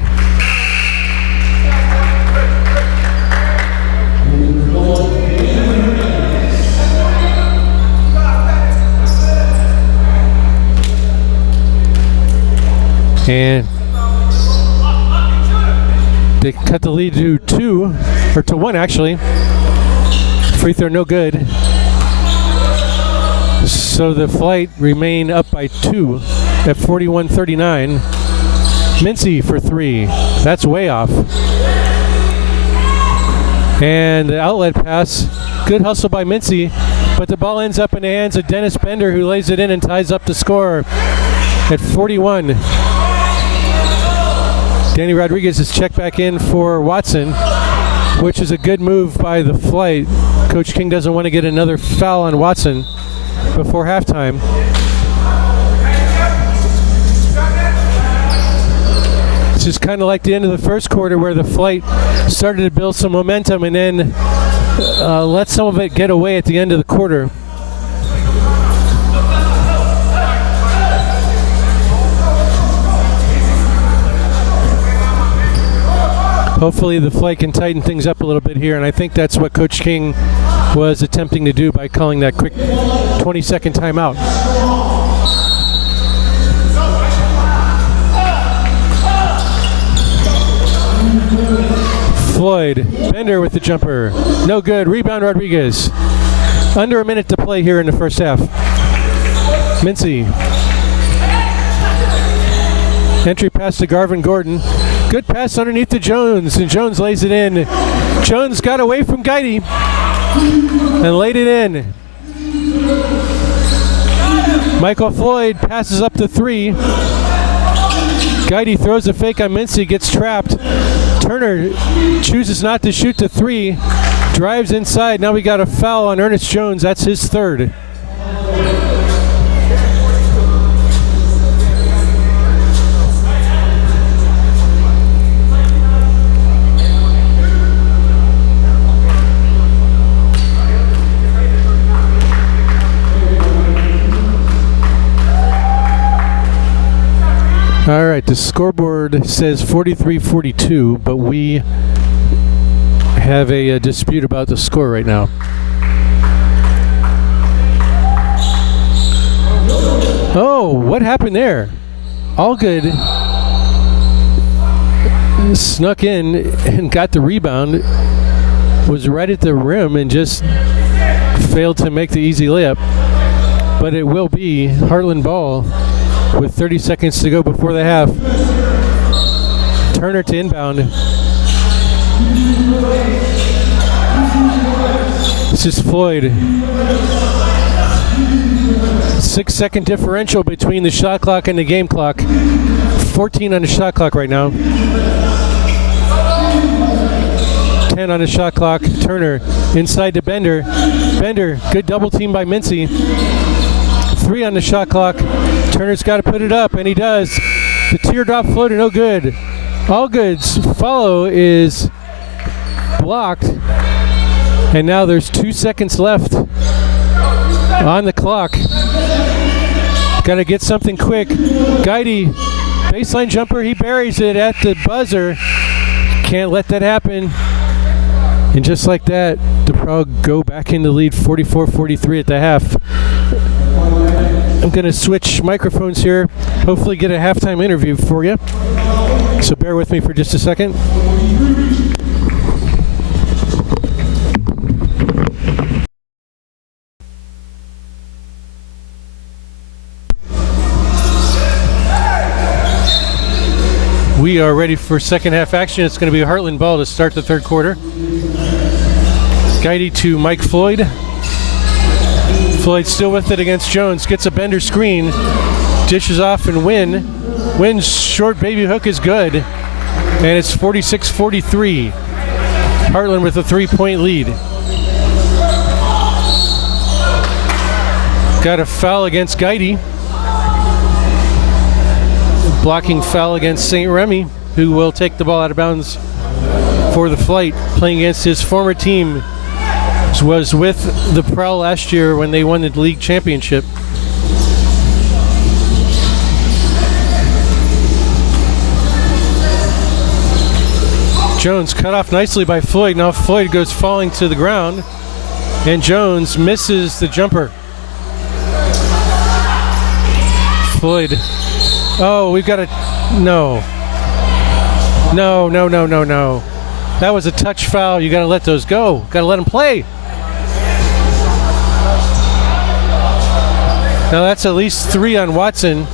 And they cut the lead to 2, or to 1 actually. Free throw no good. So the flight remain up by 2 at 41-39. Mincy for 3. That's way off. And the outlet pass. Good hustle by Mincy, but the ball ends up in the hands of Dennis Bender, who lays it in and ties up the score at 41. Danny Rodriguez is checked back in for Watson, which is a good move by the flight. Coach King doesn't want to get another foul on Watson before halftime. It's just kind of like the end of the first quarter where the flight started to build some momentum and then let some of it get away at the end of the quarter. Hopefully the flight can tighten things up a little bit here, and I think that's what Coach King was attempting to do by calling that quick 20-second timeout. Floyd, Bender with the jumper. No good. Rebound Rodriguez. Under a minute to play here in the first half. Mincy. Entry pass to Garvin Gordon. Good pass underneath to Jones, and Jones lays it in. Jones got away from Guidy and laid it in. Michael Floyd passes up to 3. Guidy throws a fake on Mincy, gets trapped. Turner chooses not to shoot to 3. Drives inside. Now we got a foul on Ernest Jones. That's his 3rd. All right, the scoreboard says 43-42, but we have a dispute about the score right now. Oh, what happened there? Allgood snuck in and got the rebound, was right at the rim and just failed to make the easy layup. But it will be Heartland ball with 30 seconds to go before the half. Turner to inbound. This is Floyd. 6-second differential between the shot clock and the game clock. 14 on the shot clock right now. 10 on the shot clock. Turner inside to Bender. Bender, good double team by Mincy. 3 on the shot clock. Turner's got to put it up, and he does. The teardrop floater, no good. Allgood's follow is blocked, and now there's 2 seconds left on the clock. Got to get something quick. Guidy, baseline jumper, he buries it at the buzzer. Can't let that happen. And just like that, the Prowl go back in the lead, 44-43 at the half. I'm going to switch microphones here, hopefully get a halftime interview for you. So bear with me for just a second. We are ready for second half action. It's going to be a Heartland ball to start the third quarter. Guidey to Mike Floyd. Floyd still with it against Jones. Gets a bender screen. Dishes off and Wynn's short baby hook is good. And it's 46-43. Heartland with a 3-point lead. Got a foul against Guidey. Blocking foul against St. Remy, who will take the ball out of bounds for the Flight, playing against his former team. Was with the Prowl last year when they won the league championship. Jones cut off nicely by Floyd. Now Floyd goes falling to the ground, and Jones misses the jumper. Floyd. Oh, we've got a... No. No. That was a touch foul. You got to let those go. Got to let them play. Now that's at least 3 on Watson.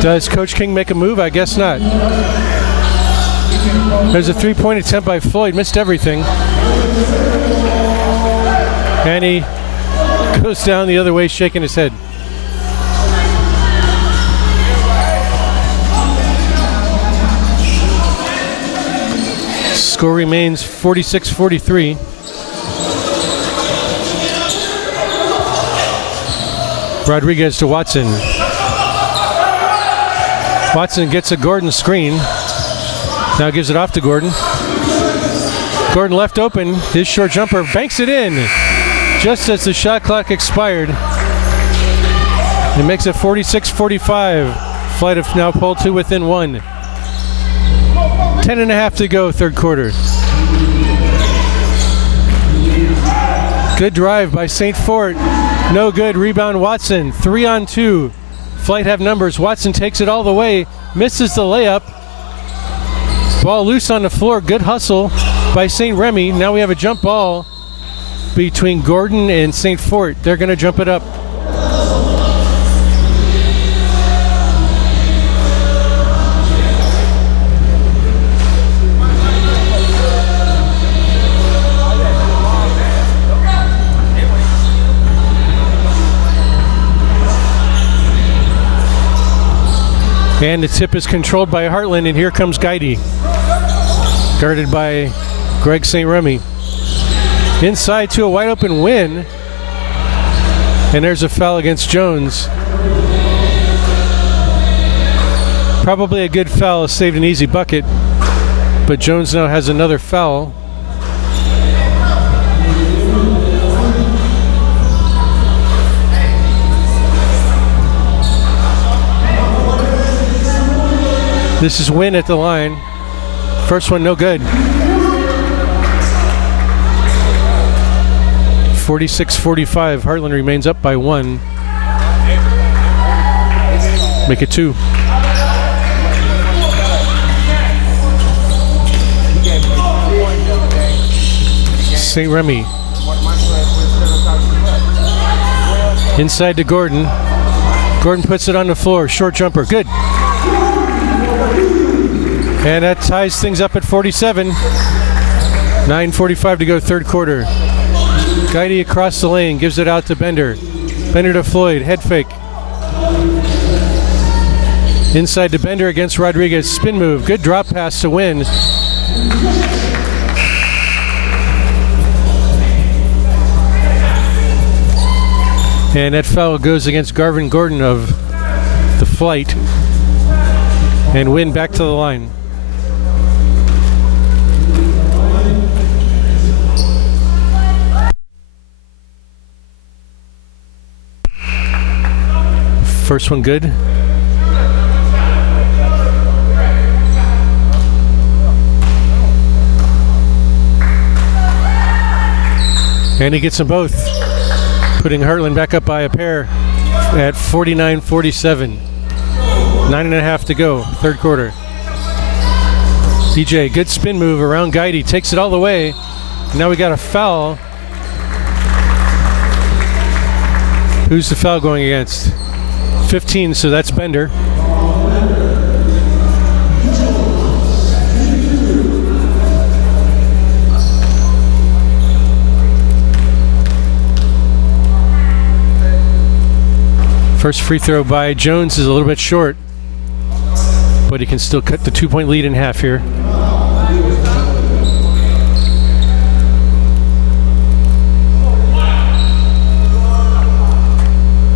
Does Coach King make a move? I guess not. There's a 3-point attempt by Floyd. Missed everything. And he goes down the other way, shaking his head. Score remains 46-43. Rodriguez to Watson. Watson gets a Gordon screen. Now gives it off to Gordon. Gordon left open. His short jumper banks it in just as the shot clock expired. It makes it 46-45. Flight have now pulled to within 1. 10.5 to go, third quarter. Good drive by St. Fort. No good. Rebound Watson. 3 on 2. Flight have numbers. Watson takes it all the way. Misses the layup. Ball loose on the floor. Good hustle by St. Remy. Now we have a jump ball between Gordon and St. Fort. They're going to jump it up. And the tip is controlled by Heartland, and here comes Guidey. Guarded by Greg St. Remy. Inside to a wide open Wynn. And there's a foul against Jones. Probably a good foul, saved an easy bucket. But Jones now has another foul. This is Wynn at the line. First one no good. 46-45. Heartland remains up by 1. Make it 2. St. Remy. Inside to Gordon. Gordon puts it on the floor. Short jumper. Good. And that ties things up at 47. 9:45 to go, third quarter. Guidey across the lane, gives it out to Bender. Bender to Floyd, head fake. Inside to Bender against Rodriguez, spin move. Good drop pass to Wynn. And that foul goes against Garvin Gordon of the Flight. And Wynn back to the line. First one good. And he gets them both, putting Heartland back up by a pair at 49-47. 9.5 to go, third quarter. DJ, good spin move around Guidey, takes it all the way. Now we got a foul. Who's the foul going against? 15, so that's Bender. First free throw by Jones is a little bit short, but he can still cut the 2-point lead in half here.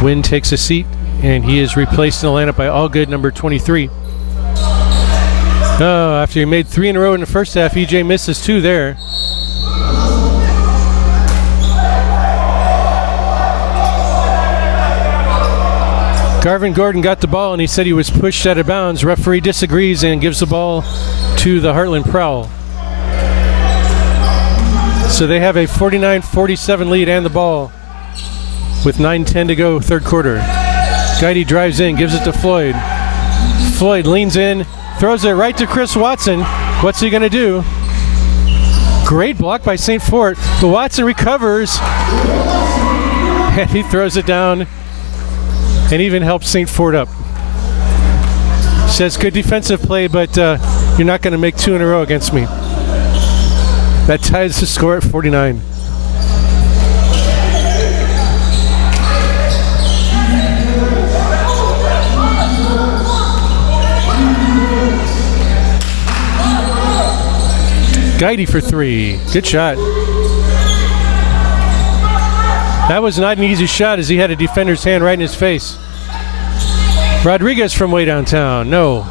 Wynn takes a seat, and he is replaced in the lineup by Allgood, number 23. Oh, after he made 3 in a row in the first half, EJ misses 2 there. Garvin Gordon got the ball, and he said he was pushed out of bounds. Referee disagrees and gives the ball to the Heartland Prowl. So they have a 49-47 lead and the ball with 9:10 to go, third quarter. Guidy drives in, gives it to Floyd. Floyd leans in, throws it right to Chris Watson. What's he going to do? Great block by St. Fort, but Watson recovers, and he throws it down and even helps St. Fort up. Says, good defensive play, but you're not going to make 2 in a row against me. That ties the score at 49. Guidy for 3. Good shot. That was not an easy shot, as he had a defender's hand right in his face. Rodriguez from way downtown. No.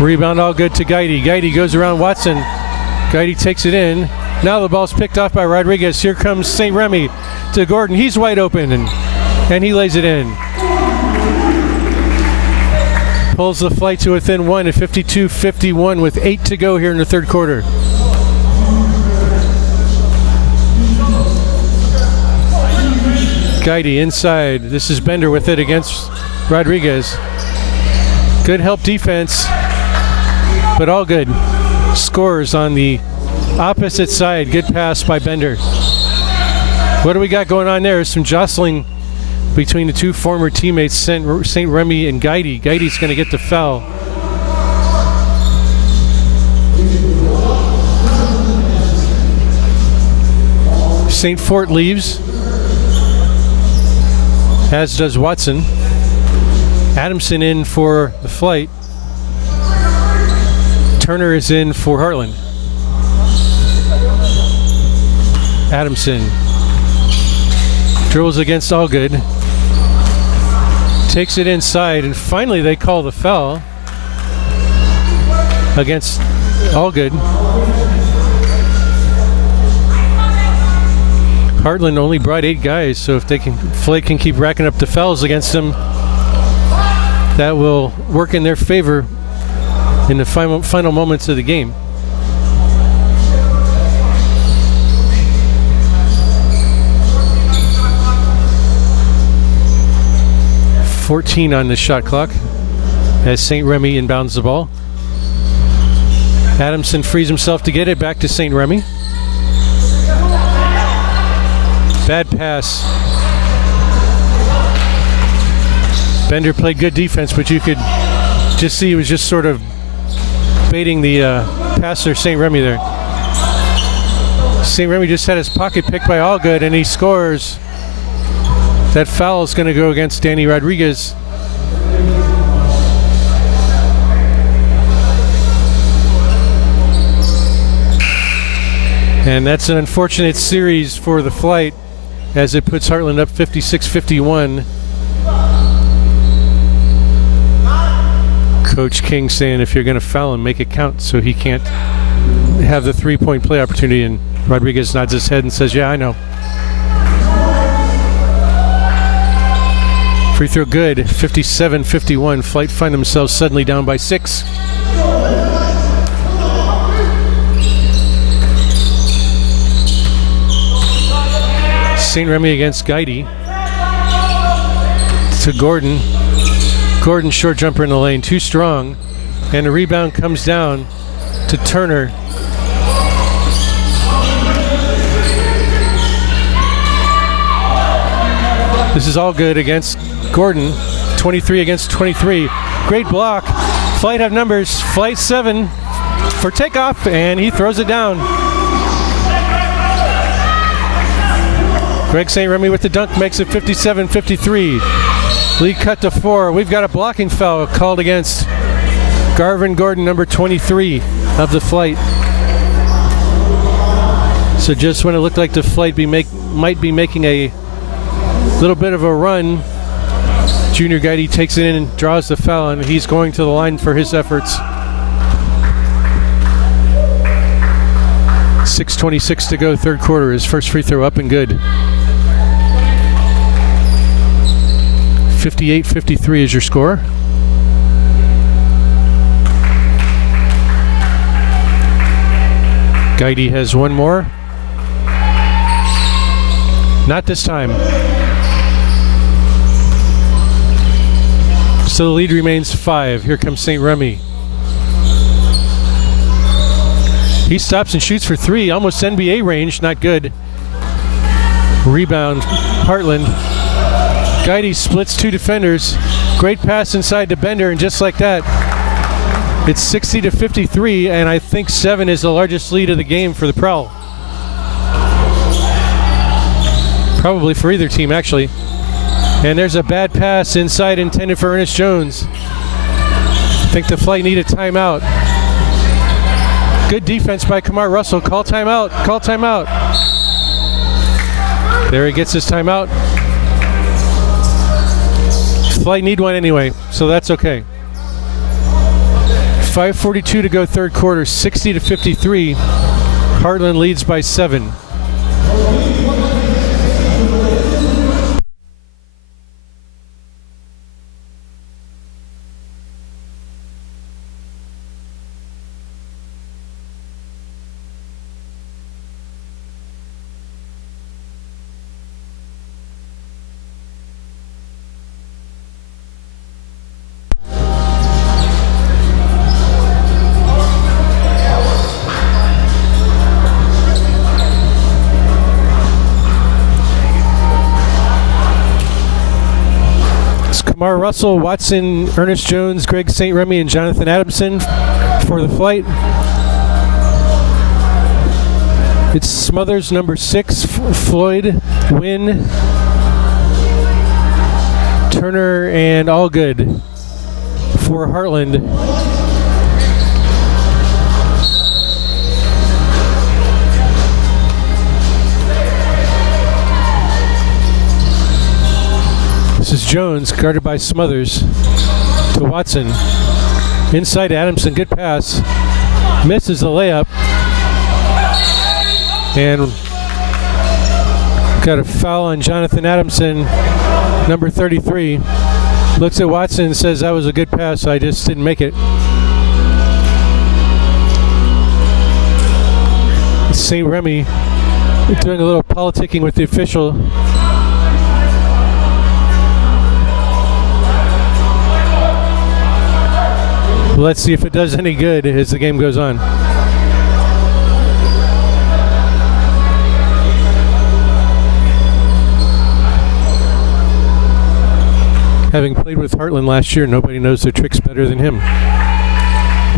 Rebound all good to Guidy. Guidy goes around Watson. Guidy takes it in. Now the ball's picked off by Rodriguez. Here comes St. Remy to Gordon. He's wide open, and he lays it in. Pulls the flight to within 1 at 52-51 with 8 to go here in the third quarter. Guidy inside. This is Bender with it against Rodriguez. Good help defense, but all good. Scores on the opposite side. Good pass by Bender. What do we got going on there? Some jostling between the two former teammates, St. Remy and Guidy. Guidy's going to get the foul. St. Fort leaves, as does Watson. Adamson in for the flight. Turner is in for Heartland. Adamson drills against Allgood. Takes it inside, and finally they call the foul against Allgood. Heartland only brought 8 guys, so if Flake can keep racking up the fouls against them, that will work in their favor in the final moments of the game. .14 on the shot clock as St. Remy inbounds the ball. Adamson frees himself to get it back to St. Remy. Bad pass. Bender played good defense, but you could just see he was just sort of baiting the passer, St. Remy there. St. Remy just had his pocket picked by Allgood, and he scores. That foul is going to go against Danny Rodriguez. And that's an unfortunate series for the flight, as it puts Heartland up 56-51. Coach King saying if you're going to foul him, make it count, so he can't have the 3-point play opportunity. And Rodriguez nods his head and says, yeah, I know. Free throw good, 57-51. Flight find themselves suddenly down by 6. St. Remy against Guidy. To Gordon. Gordon short jumper in the lane, too strong. And the rebound comes down to Turner. This is all good against Gordon. 23 against 23. Great block. Flight have numbers. Flight 7 for takeoff, and he throws it down. Greg St. Remy with the dunk makes it 57-53. Lead cut to 4. We've got a blocking foul called against Garvin Gordon, number 23 of the Flight. So just when it looked like the Flight might be making a little bit of a run, Junior Guidy takes it in and draws the foul, and he's going to the line for his efforts. 6:26 to go, third quarter. His first free throw up and good. 58-53 is your score. Guidy has one more. Not this time. So the lead remains 5. Here comes St. Remy. He stops and shoots for 3, almost NBA range, not good. Rebound, Heartland. Guidy splits 2 defenders. Great pass inside to Bender, and just like that, it's 60-53, and I think 7 is the largest lead of the game for the Prowl. Probably for either team, actually. And there's a bad pass inside intended for Ernest Jones. I think the Flight need a timeout. Good defense by Kamar Russell. Call timeout. Call timeout. There he gets his timeout. Flight need one anyway, so that's okay. 5:42 to go, third quarter. 60-53. Heartland leads by 7. Kamar Russell, Watson, Ernest Jones, Greg St. Remy, and Jonathan Adamson for the Flight. It's Smothers, number 6, Floyd, Wynn, Turner, and Allgood for Heartland. This is Jones, guarded by Smothers, to Watson. Inside Adamson, good pass. Misses the layup. And got a foul on Jonathan Adamson, number 33. Looks at Watson and says, that was a good pass, I just didn't make it. St. Remy doing a little politicking with the official. Let's see if it does any good as the game goes on. Having played with Heartland last year, nobody knows their tricks better than him.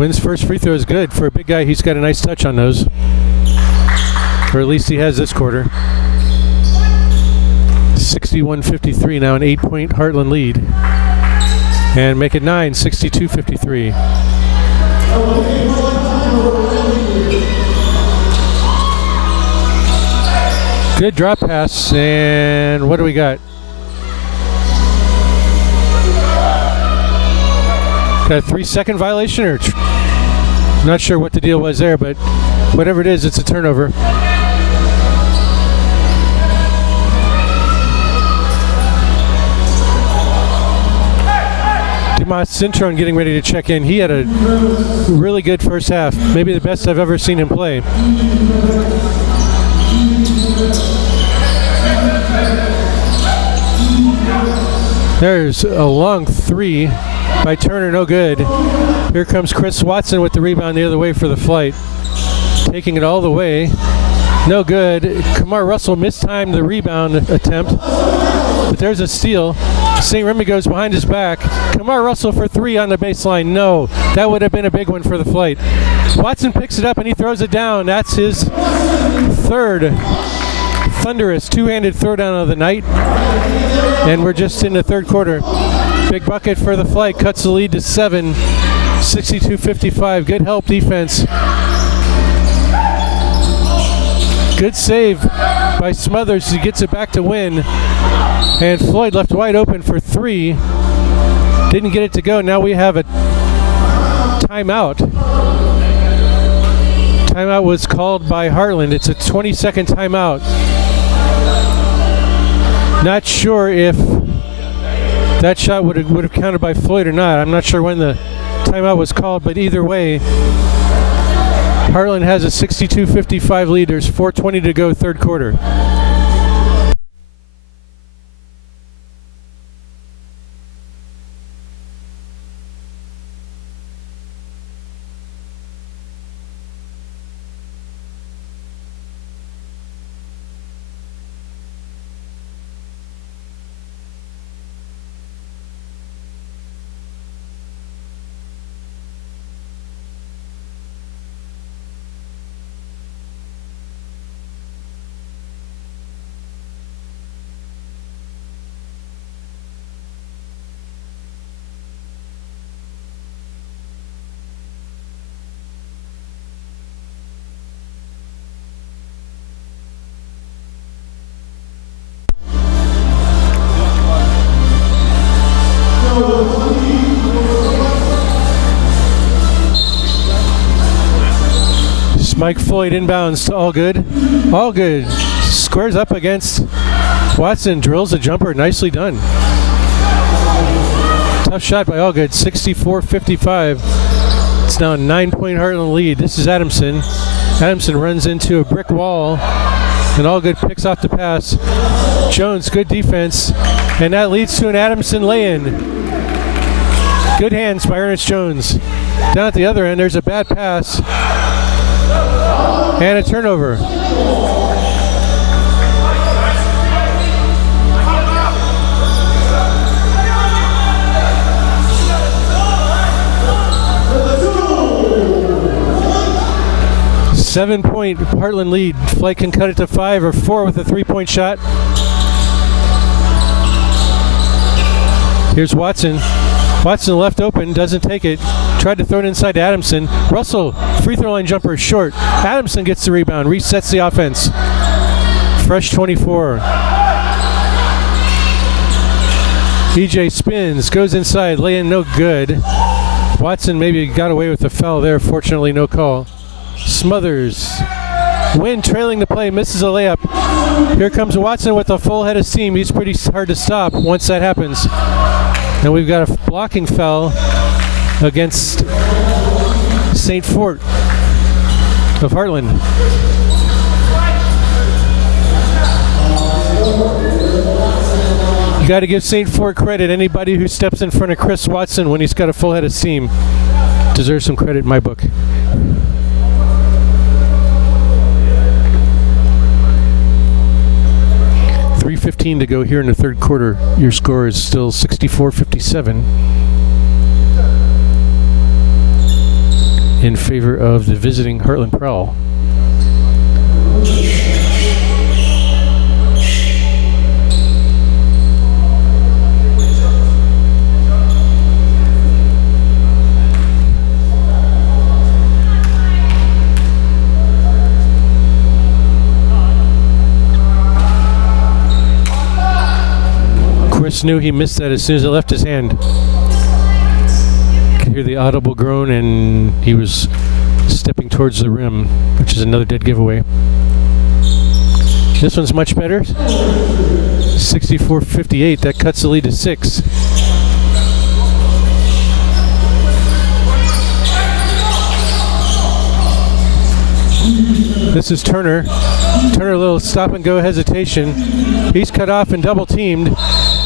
Wynn's first free throw is good. For a big guy, he's got a nice touch on those. Or at least he has this quarter. 61-53 now, an 8-point Heartland lead. And make it 9, 62-53. Good drop pass, and what do we got? Got a 3-second violation, or not sure what the deal was there, but whatever it is, it's a turnover. Dimas Cintron getting ready to check in. He had a really good first half, maybe the best I've ever seen him play. There's a long 3 by Turner, no good. Here comes Chris Watson with the rebound the other way for the Flight. Taking it all the way, no good. Kamar Russell mistimed the rebound attempt. but there's a steal. St. Remy goes behind his back. Kamar Russell for 3 on the baseline. No, that would have been a big one for the flight. Watson picks it up and he throws it down. That's his third thunderous two-handed throwdown of the night. And we're just in the third quarter. Big bucket for the flight. Cuts the lead to 7. 62-55. Good help defense. Good save by Smothers. He gets it back to win. And Floyd left wide open for 3. Didn't get it to go. Now we have a timeout. Timeout was called by Heartland. It's a 20-second timeout. Not sure if that shot would have counted by Floyd or not. I'm not sure when the timeout was called, but either way, Heartland has a 62-55 lead. There's 4:20 to go, third quarter. Mike Floyd inbounds to Allgood. Allgood squares up against Watson, drills a jumper. Nicely done. Tough shot by Allgood. 64-55. It's now a 9-point Heartland lead. This is Adamson. Adamson runs into a brick wall, and Allgood picks off the pass. Jones, good defense, and that leads to an Adamson lay-in. Good hands by Ernest Jones. Down at the other end, there's a bad pass. And a turnover. Seven-point Heartland lead. Flight can cut it to 5 or 4 with a 3-point shot. Here's Watson. Watson left open, doesn't take it. Tried to throw it inside to Adamson. Russell, free throw line jumper is short. Adamson gets the rebound, resets the offense. Fresh 24. EJ spins, goes inside, lay in, no good. Watson maybe got away with the foul there, fortunately no call. Smothers. Wynn trailing the play, misses a layup. Here comes Watson with a full head of steam. He's pretty hard to stop once that happens. And we've got a blocking foul against St. Fort of Heartland. You got to give St. Fort credit. Anybody who steps in front of Chris Watson when he's got a full head of steam deserves some credit in my book. .3:15 to go here in the third quarter. Your score is still 64-57 in favor of the visiting Heartland Prowl. Chris knew he missed that as soon as it left his hand. Could hear the audible groan, and he was stepping towards the rim, which is another dead giveaway. This one's much better. 64-58. That cuts the lead to 6. This is Turner. Turner, a little stop and go hesitation. He's cut off and double teamed,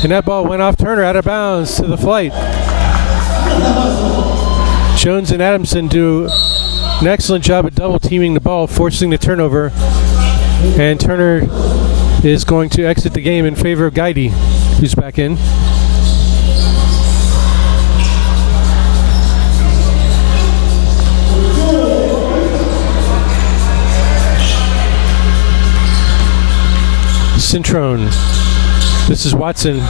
and that ball went off Turner out of bounds to the flight. Jones and Adamson do an excellent job at double teaming the ball, forcing the turnover, and Turner is going to exit the game in favor of Guidey. who's back in. Cintrone. This is Watson.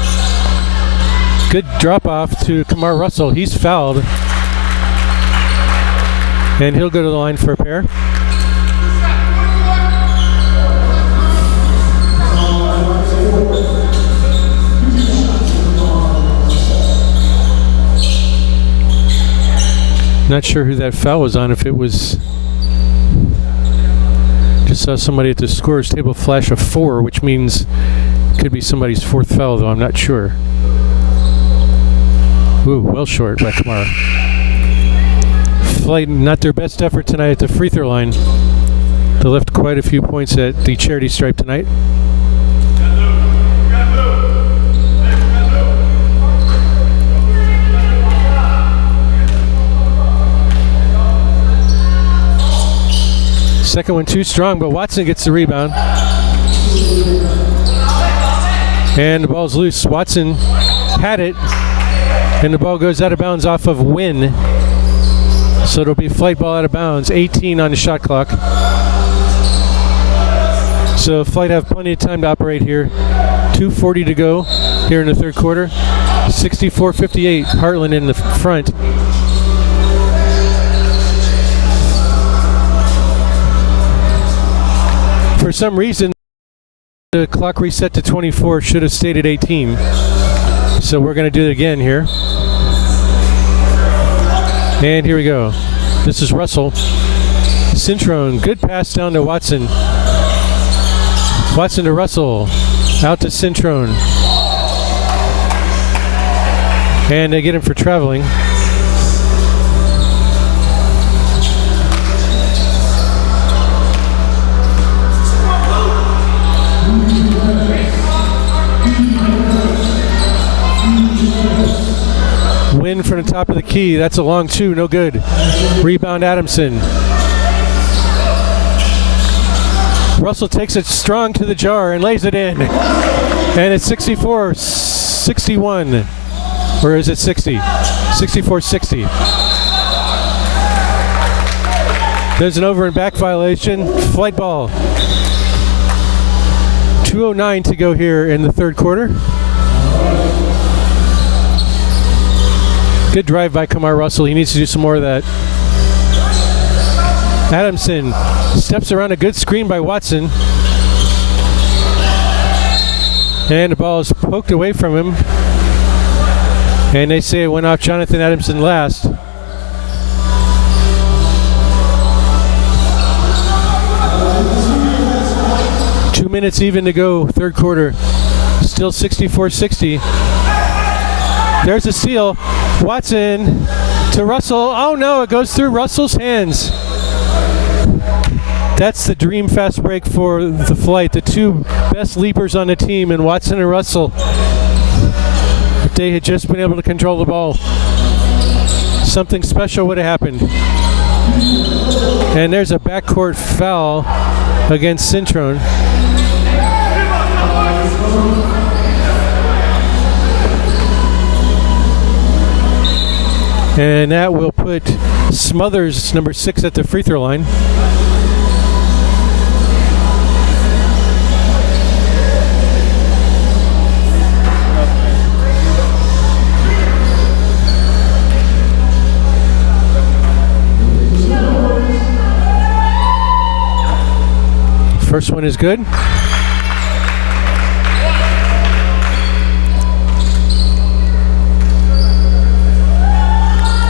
Good drop off to Kamar Russell. He's fouled. And he'll go to the line for a pair. Not sure who that foul was on, if it was... Just saw somebody at the scorer's table flash a 4, which means it could be somebody's 4th foul, though I'm not sure. Ooh, well short by Kamara. Flight, not their best effort tonight at the free throw line. They left quite a few points at the charity stripe tonight. Second one too strong, but Watson gets the rebound. And the ball's loose. Watson had it, and the ball goes out of bounds off of Wynn. So it'll be flight ball out of bounds. 18 on the shot clock. So Flight have plenty of time to operate here. 2:40 to go here in the third quarter. 64-58, Heartland in the front. For some reason, the clock reset to 24, should have stayed at 18. So we're going to do it again here. And here we go. This is Russell. Cintrone, good pass down to Watson. Watson to Russell. Out to Cintrone. And they get him for traveling. Win from the top of the key. That's a long 2, no good. Rebound Adamson. Russell takes it strong to the jar and lays it in. And it's 64-61. Or is it 60? 64-60. There's an over and back violation. Flight ball. 2:09 to go here in the third quarter. Good drive by Kamar Russell. He needs to do some more of that. Adamson steps around a good screen by Watson. And the ball is poked away from him. And they say it went off Jonathan Adamson last. Two minutes even to go, third quarter. Still 64-60. There's a steal. Watson to Russell. Oh no, it goes through Russell's hands. That's the dream fast break for the Flight. The two best leapers on the team, and Watson and Russell. If they had just been able to control the ball, something special would have happened. And there's a backcourt foul against Cintrone. And that will put Smothers, number 6, at the free throw line. First one is good.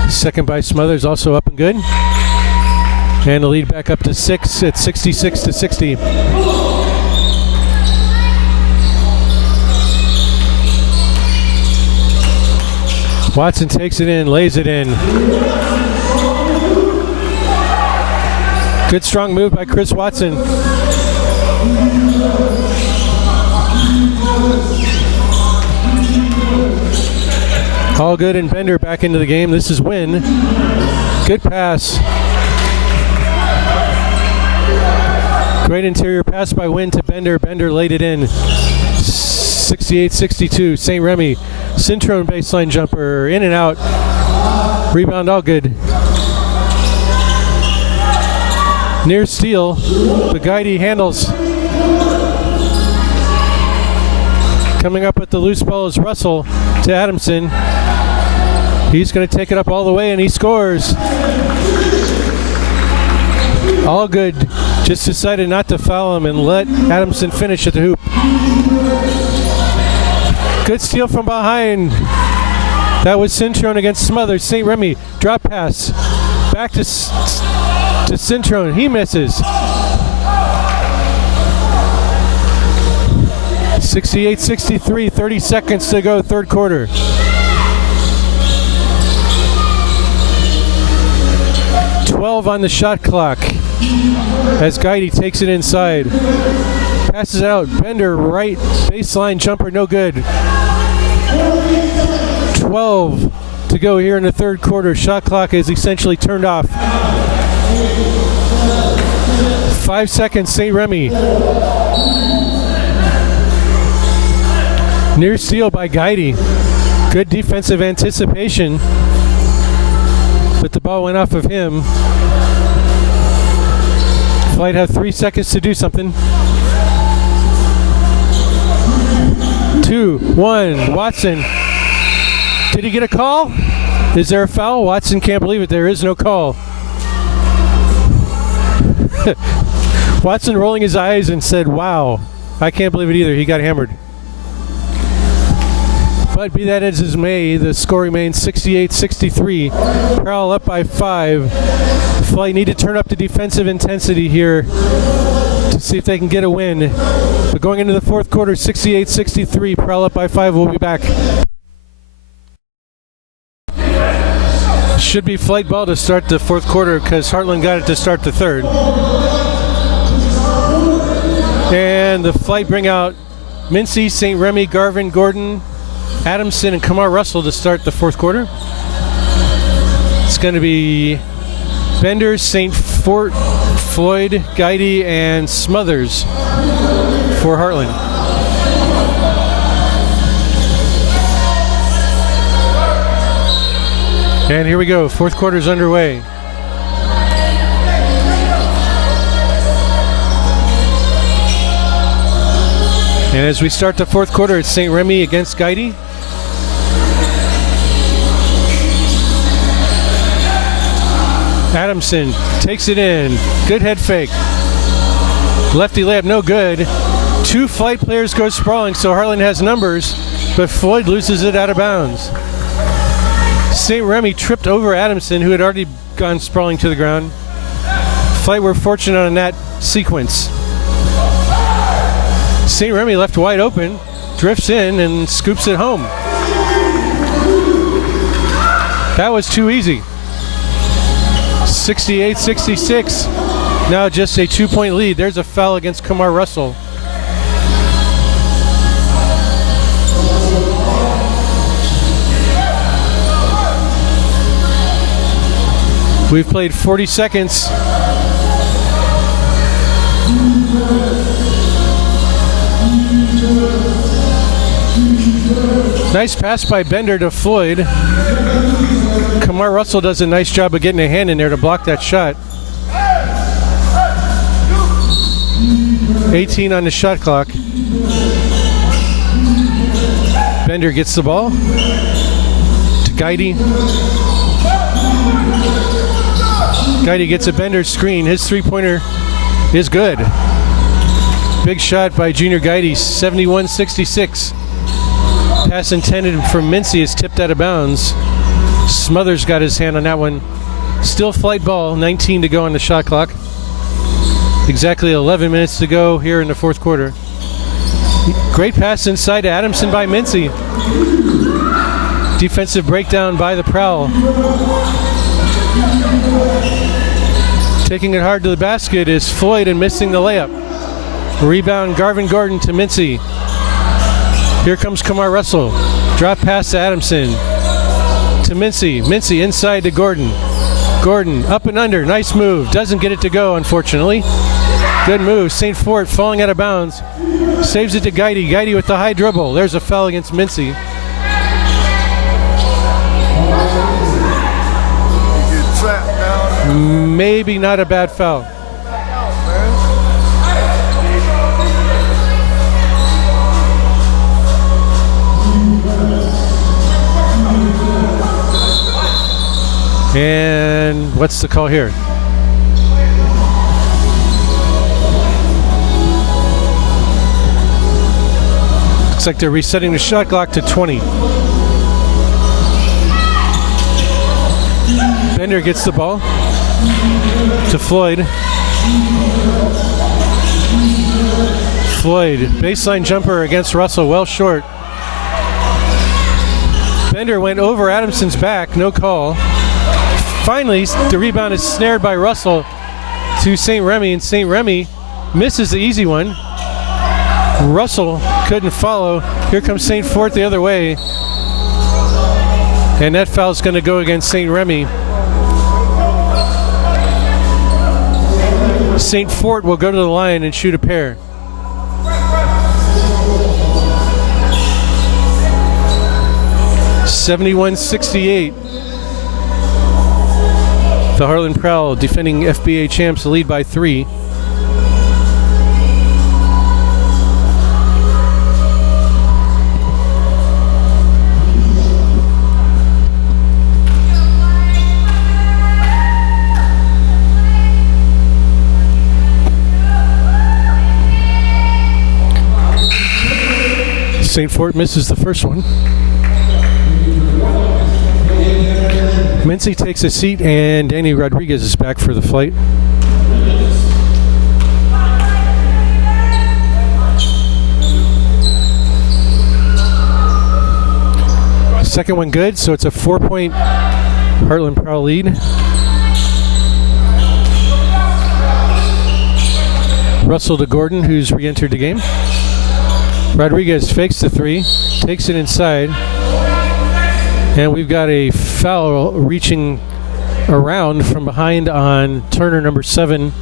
Second by Smothers, also up and good. And the lead back up to 6 at 66-60. Watson takes it in, lays it in. Good strong move by Chris Watson. All good, and Bender back into the game. This is Wynn. Good pass. Great interior pass by Wynn to Bender. Bender laid it in. 68-62, St. Remy. Cintrone baseline jumper, in and out. Rebound all good. Near steal, Bagaidi handles. Coming up with the loose ball is Russell to Adamson. He's going to take it up all the way, and he scores. All good. Just decided not to foul him and let Adamson finish at the hoop. Good steal from behind. That was Cintrone against Smothers. St. Remy, drop pass. Back to Cintrone. He misses. 68-63, 30 seconds to go, third quarter. On the shot clock as Guidi takes it inside. Passes out. Bender right baseline jumper, no good. 12 to go here in the third quarter. Shot clock is essentially turned off. 5 seconds, St. Remy. Near steal by Guidi. Good defensive anticipation, but the ball went off of him. Flight have 3 seconds to do something. 2, 1, Watson. Did he get a call? Is there a foul? Watson can't believe it. There is no call. Watson rolling his eyes and said, wow. I can't believe it either. He got hammered. But be that as it may, the score remains 68-63. Prowl up by 5. Flight need to turn up the defensive intensity here to see if they can get a win. But going into the fourth quarter, 68-63. Prowl up by 5. We'll be back. Should be Flight ball to start the fourth quarter because Heartland got it to start the third. And the Flight bring out Mincy, St. Remy, Garvin, Gordon, Adamson, and Kamar Russell to start the fourth quarter. It's going to be Bender, St. Fort, Floyd, Guidi, and Smothers for Heartland. And here we go. Fourth quarter's underway. And as we start the fourth quarter, it's St. Remy against Guidi. Adamson takes it in. Good head fake. Lefty layup, no good. 2 Flight players go sprawling, so Heartland has numbers, but Floyd loses it out of bounds. St. Remy tripped over Adamson, who had already gone sprawling to the ground. Flight were fortunate on that sequence. St. Remy left wide open, drifts in, and scoops it home. That was too easy. 68-66. Now just a 2-point lead. There's a foul against Kamar Russell. We've played 40 seconds. Nice pass by Bender to Floyd. Kamar Russell does a nice job of getting a hand in there to block that shot. 18 on the shot clock. Bender gets the ball to Guidi. Guidi gets a Bender screen. His three-pointer is good. Big shot by Junior Guidi, 71-66. Pass intended for Mincy is tipped out of bounds. Smothers got his hand on that one. Still Flight ball, 19 to go on the shot clock. Exactly 11 minutes to go here in the fourth quarter. Great pass inside to Adamson by Mincy. Defensive breakdown by the Prowl. Taking it hard to the basket is Floyd and missing the layup. Rebound Garvin Gordon to Mincy. Here comes Kamar Russell. Drop pass to Adamson. To Mincy. Mincy inside to Gordon. Gordon up and under. Nice move. Doesn't get it to go, unfortunately. Good move. St. Fort falling out of bounds. Saves it to Guidy. Guidy with the high dribble. There's a foul against Mincy. Maybe not a bad foul. And what's the call here? Looks like they're resetting the shot clock to 20. Bender gets the ball to Floyd. Floyd, baseline jumper against Russell, well short. Bender went over Adamson's back, no call. Finally, the rebound is snared by Russell to St. Remy, and St. Remy misses the easy one. Russell couldn't follow. Here comes St. Fort the other way. And that foul's going to go against St. Remy. St. Fort will go to the line and shoot a pair. (71-68). The Heartland Prowl, defending FBA champs, lead by 3. St. Fort misses the first one. Mincy takes a seat, and Danny Rodriguez is back for the flight. Second one good, so it's a 4-point Heartland Prowl lead. Russell to Gordon, who's re-entered the game. Rodriguez fakes the 3, takes it inside. And we've got a foul reaching around from behind on Turner, number 7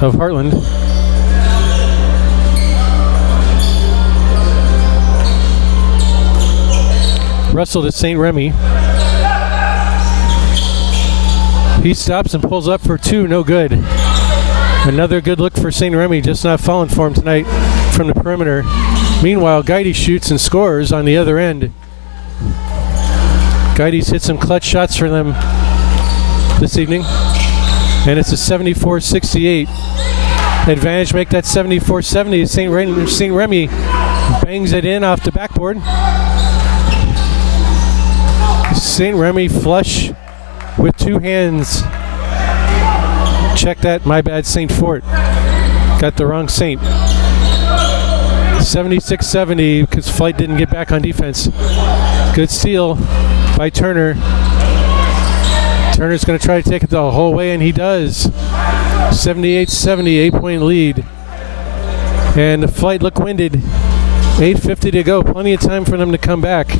of Heartland. Russell to St. Remy. He stops and pulls up for 2, no good. Another good look for St. Remy, just not falling for him tonight from the perimeter. Meanwhile, Guidy shoots and scores on the other end. Guidy's hit some clutch shots for them this evening. And it's a 74-68 advantage. Make that 74-70. St. Remy bangs it in off the backboard. St. Remy flush with 2 hands. Check that, my bad, St. Fort. Got the wrong Saint. 76-70 because Flight didn't get back on defense. Good steal by Turner. Turner's going to try to take it the whole way, and he does. 78-70, 8-point lead. And the Flight look winded. 8:50 to go. Plenty of time for them to come back.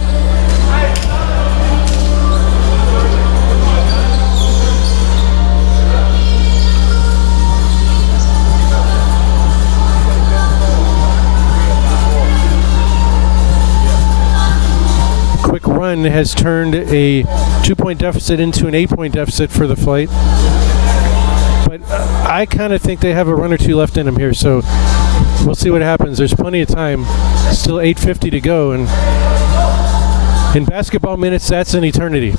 Quick run has turned a 2-point deficit into an 8-point deficit for the Flight. But I kind of think they have a run or 2 left in them here, so we'll see what happens. There's plenty of time. Still 8:50 to go, and in basketball minutes, that's an eternity.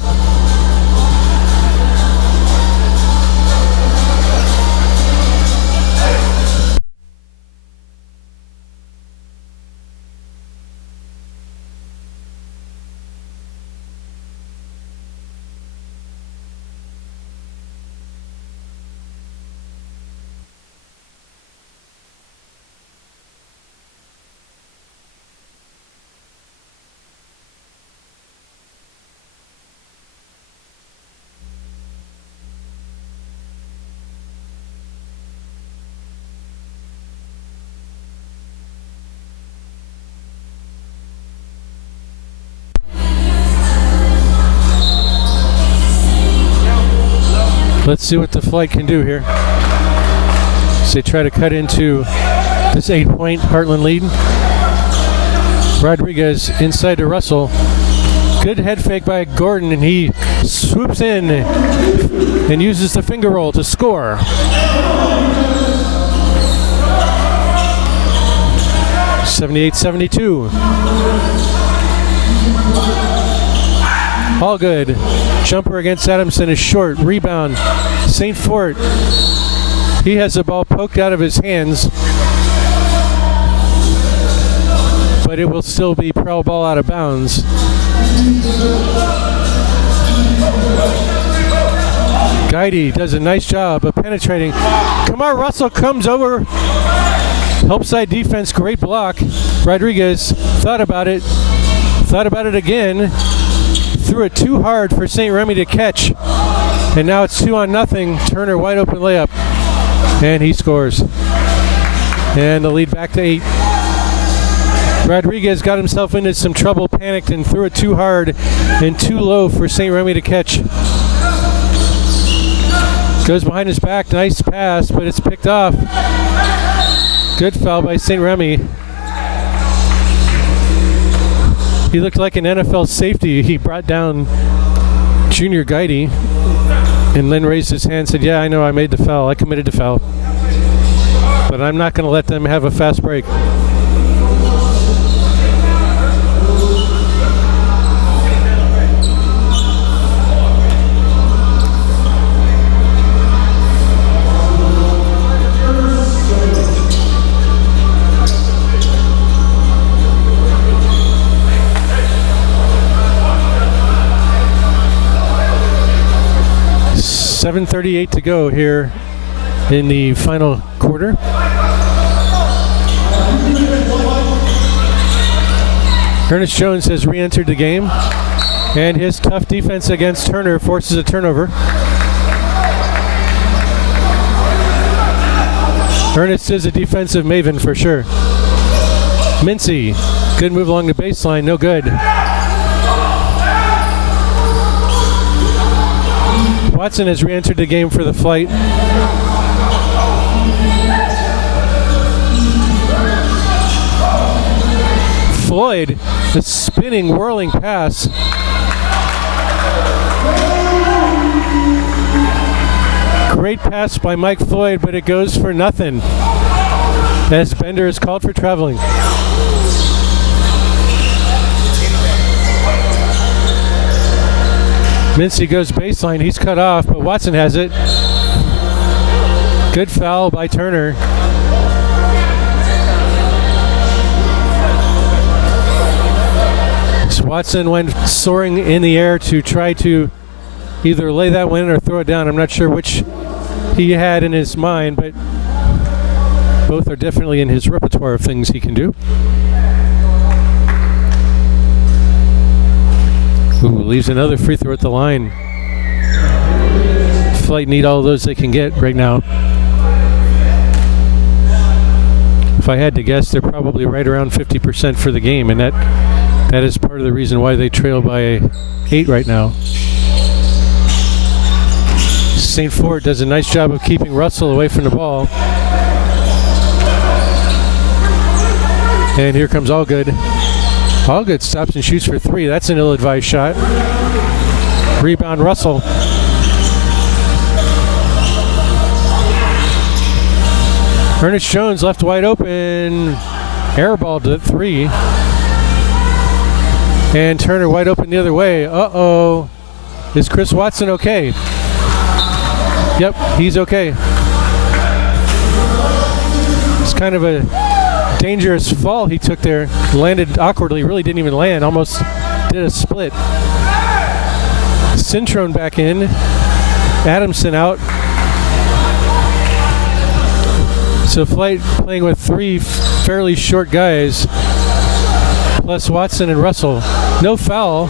Let's see what the Flight can do here. as they try to cut into this 8-point Heartland lead. Rodriguez inside to Russell. Good head fake by Gordon, and he swoops in and uses the finger roll to score. (78-72). All good. Jumper against Adamson is short. Rebound. St. Fort. He has the ball poked out of his hands, but it will still be Prowl ball out of bounds. Guidey does a nice job of penetrating. Kamar Russell comes over. Help side defense, great block. Rodriguez thought about it again. Threw it too hard for St. Remy to catch. And now it's 2-0. Turner wide open layup. And he scores. And the lead back to 8. Rodriguez got himself into some trouble, panicked, and threw it too hard and too low for St. Remy to catch. Goes behind his back, nice pass, but it's picked off. Good foul by St. Remy. He looked like an NFL safety. He brought down Junior Guidey and then raised his hand and said, "Yeah, I know I made the foul. I committed the foul. But I'm not going to let them have a fast break." .38 to go here in the final quarter. Ernest Jones has re-entered the game, and his tough defense against Turner forces a turnover. Ernest is a defensive maven for sure. Mincy, good move along the baseline, no good. Watson has re-entered the game for the Flight. Floyd, the spinning, whirling pass. Great pass by Mike Floyd, but it goes for nothing as Bender is called for traveling. Mincy goes baseline, he's cut off, but Watson has it. Good foul by Turner. So Watson went soaring in the air to try to either lay that one in or throw it down. I'm not sure which he had in his mind, but both are definitely in his repertoire of things he can do. Ooh, leaves another free throw at the line. Flight need all those they can get right now. If I had to guess, they're probably right around 50% for the game, and that is part of the reason why they trail by 8 right now. St. Fort does a nice job of keeping Russell away from the ball. And here comes Allgood. Allgood stops and shoots for 3. That's an ill-advised shot. Rebound Russell. Ernest Jones left wide open. Airballed at 3. And Turner wide open the other way. Uh-oh. Is Chris Watson okay? Yep, he's okay. It's kind of a dangerous fall he took there. Landed awkwardly, really didn't even land. Almost did a split. Cintrone back in. Adamson out. So Flight playing with 3 fairly short guys, plus Watson and Russell. No foul.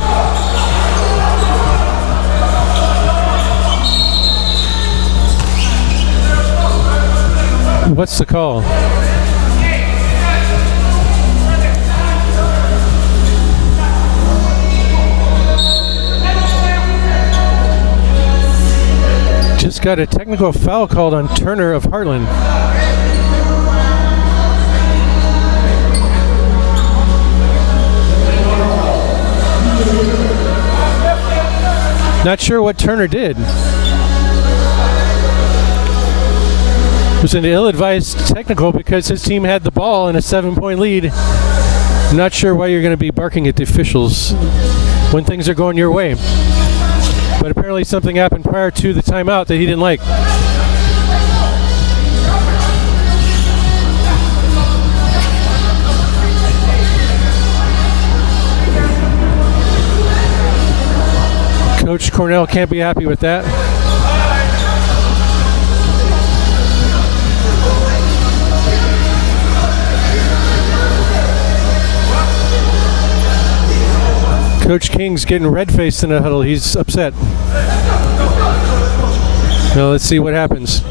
What's the call? Just got a technical foul called on Turner of Heartland. Not sure what Turner did. It was an ill-advised technical because his team had the ball in a 7-point lead. Not sure why you're going to be barking at the officials when things are going your way. But apparently something happened prior to the timeout that he didn't like. Coach Cornell can't be happy with that. Coach King's getting red-faced in the huddle. He's upset. Now let's see what happens.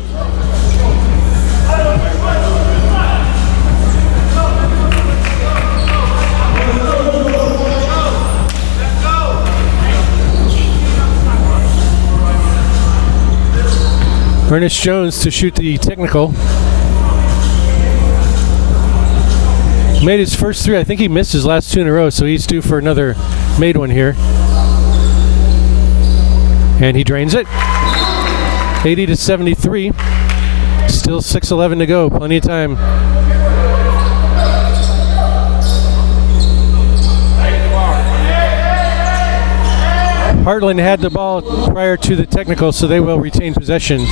Ernest Jones to shoot the technical. Made his first three. I think he missed his last two in a row, so he's due for another made one here. And he drains it. 80-73. Still 6:11 to go. Plenty of time. Heartland had the ball prior to the technical, so they will retain possession.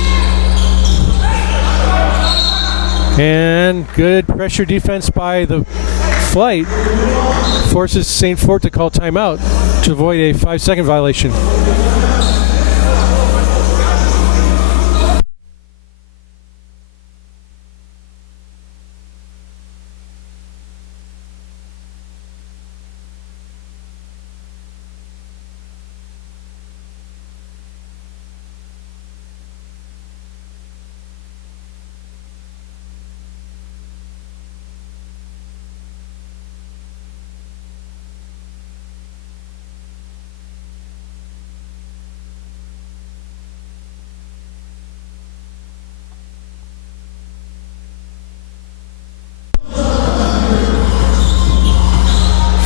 And good pressure defense by the Flight forces St. Fort to call timeout to avoid a 5-second violation.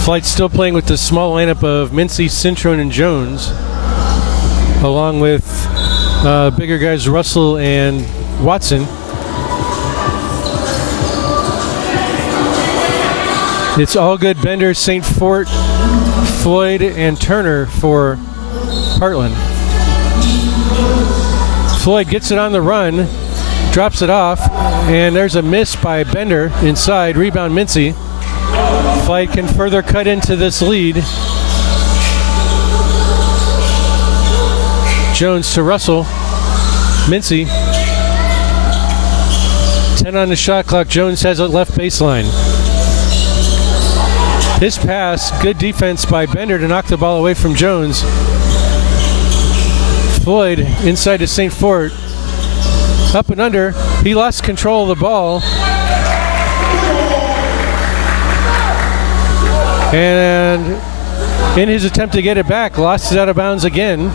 Flight's still playing with the small lineup of Mincy, Cintron, and Jones, along with bigger guys Russell and Watson. It's all good. Bender, St. Fort, Floyd, and Turner for Heartland. Floyd gets it on the run, drops it off, and there's a miss by Bender inside. Rebound Mincy. Flight can further cut into this lead. Jones to Russell. Mincy. 10 on the shot clock. Jones has it left baseline. This pass, good defense by Bender to knock the ball away from Jones. Floyd inside to St. Fort. Up and under. He lost control of the ball. And in his attempt to get it back, lost it out of bounds again.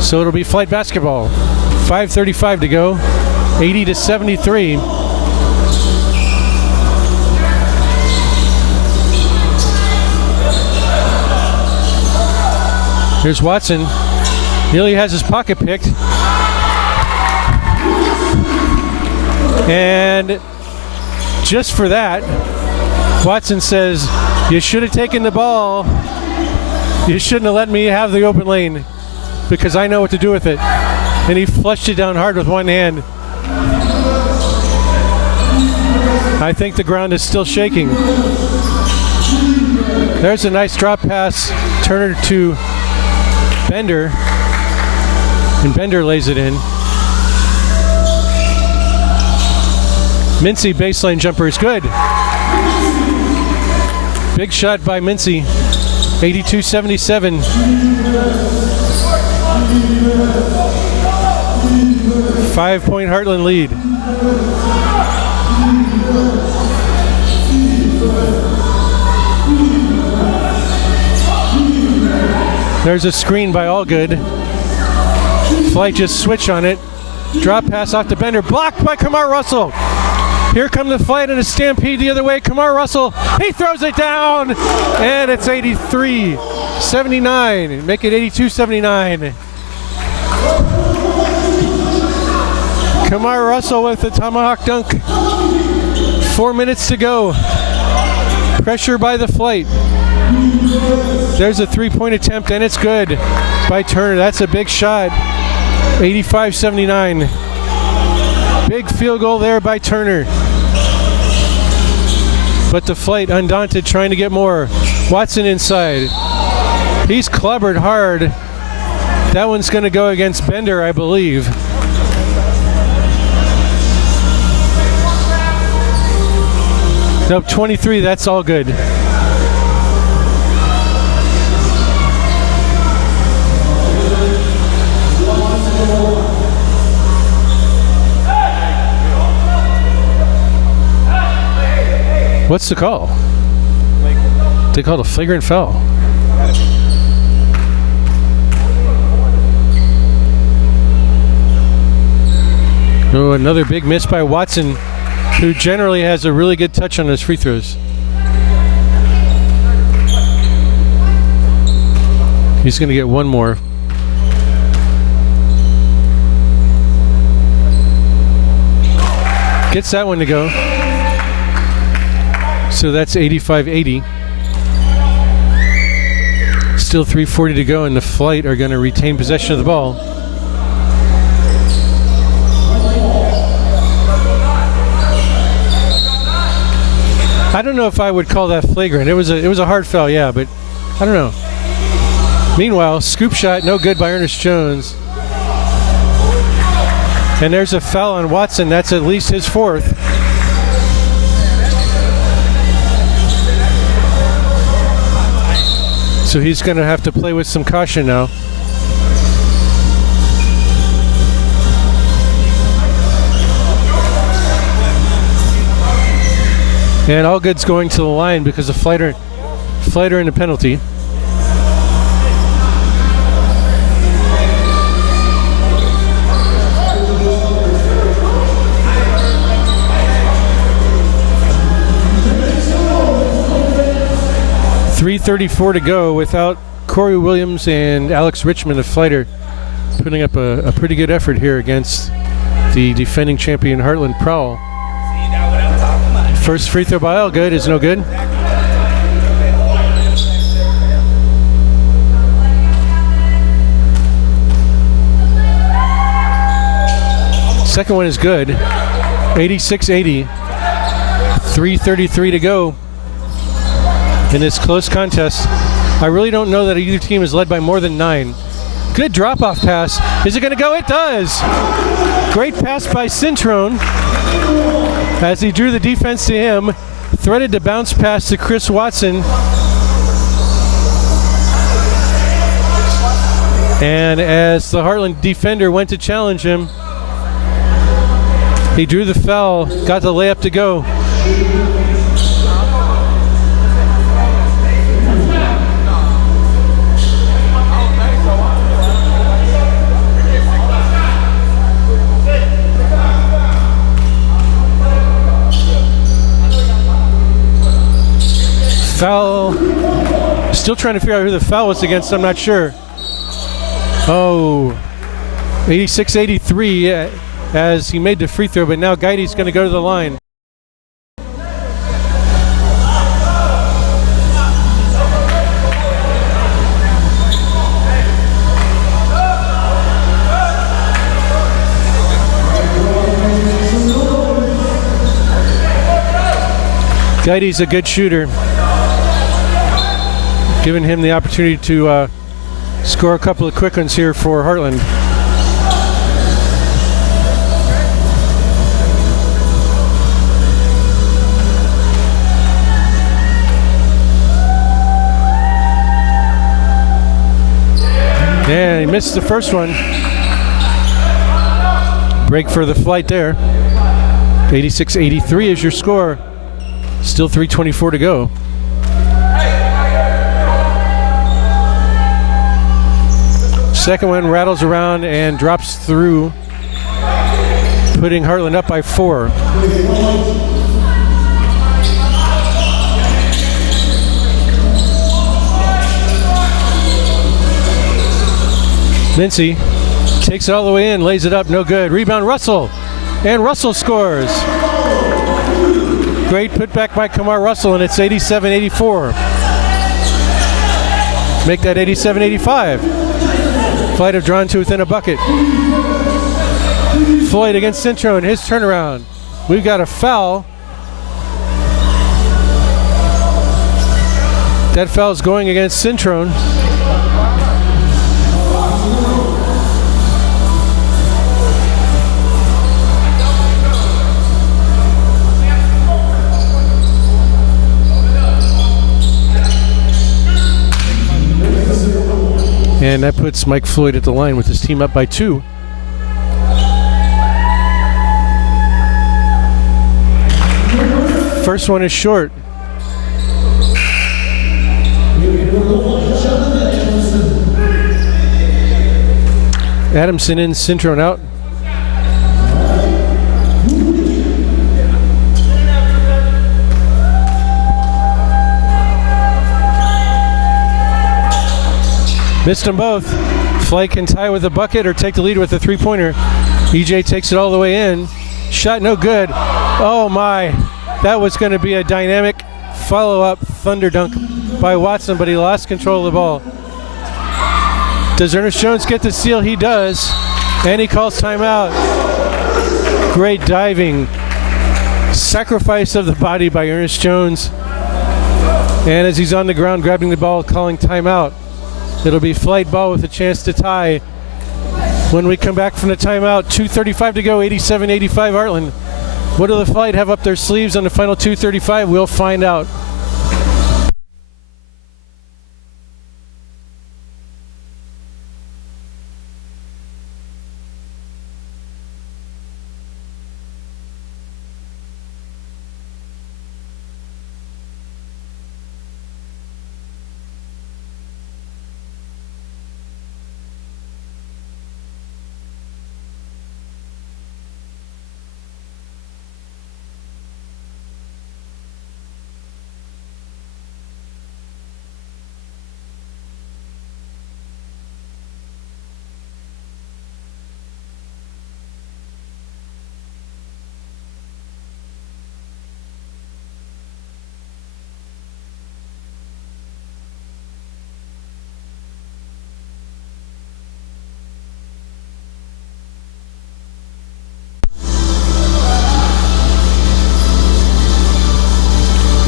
So it'll be Flight basketball. 5:35 to go. 80-73. Here's Watson. Nearly has his pocket picked. And just for that, Watson says, "You should have taken the ball. You shouldn't have let me have the open lane because I know what to do with it." And he flushed it down hard with one hand. I think the ground is still shaking. There's a nice drop pass. Turner to Bender. And Bender lays it in. Mincy baseline jumper is good. Big shot by Mincy. 82-77. 5-point Heartland lead. There's a screen by Allgood. Flight just switch on it. Drop pass off to Bender. Blocked by Kamar Russell. Here come the flight and a stampede the other way. Kamar Russell, he throws it down. And it's 83-79. Make it 82-79. Kamar Russell with the tomahawk dunk. 4 minutes to go. Pressure by the flight. There's a three-point attempt, and it's good by Turner. That's a big shot. 85-79. Big field goal there by Turner. But the flight undaunted, trying to get more. Watson inside. He's clobbered hard. That one's going to go against Bender, I believe. Nope, 23, that's all good. What's the call? They called a flagrant foul. Oh, another big miss by Watson, who generally has a really good touch on his free throws. He's going to get one more. Gets that one to go. So that's 85-80. Still 3:40 to go, and the flight are going to retain possession of the ball. I don't know if I would call that flagrant. It was a hard foul, yeah, but I don't know. Meanwhile, scoop shot, no good by Ernest Jones. And there's a foul on Watson. That's at least his fourth. So he's going to have to play with some caution now. And Allgood's going to the line because the flighter in the penalty. .334 to go without Corey Williams and Alex Richmond, the flighter, putting up a pretty good effort here against the defending champion Heartland Prowl. First free throw by Allgood is no good. Second one is good. 86-80. 3:33 to go in this close contest. I really don't know that either team is led by more than 9. Good drop-off pass. Is it going to go? It does. Great pass by Cintrone as he drew the defense to him. Threaded to bounce pass to Chris Watson. And as the Heartland defender went to challenge him, he drew the foul, got the layup to go. Foul. Still trying to figure out who the foul was against. I'm not sure. Oh, 86-83 as he made the free throw, but now Guide's going to go to the line. Guide's a good shooter, giving him the opportunity to score a couple of quick ones here for Heartland. And he missed the first one. Break for the flight there. 86-83 is your score. Still 3:24 to go. Second one rattles around and drops through. putting Heartland up by 4. Mincy takes it all the way in, lays it up, no good. Rebound Russell, and Russell scores. Great putback by Kamar Russell, and it's 87-84. Make that 87-85. Flight have drawn to within a bucket. Floyd against Centro in his turnaround. We've got a foul. That foul is going against Centron. And that puts Mike Floyd at the line with his team up by 2. First one is short. Adamson in, Centron out. Missed them both. Flight can tie with a bucket or take the lead with a 3-pointer. EJ takes it all the way in. Shot no good. Oh my. That was going to be a dynamic follow-up thunder dunk by Watson, but he lost control of the ball. Does Ernest Jones get the steal? He does. And he calls timeout. Great diving. Sacrifice of the body by Ernest Jones. And as he's on the ground grabbing the ball, calling timeout. It'll be Flight ball with a chance to tie. When we come back from the timeout, 2:35 to go, 87-85 Heartland. What do the Flight have up their sleeves on the final 2:35? We'll find out.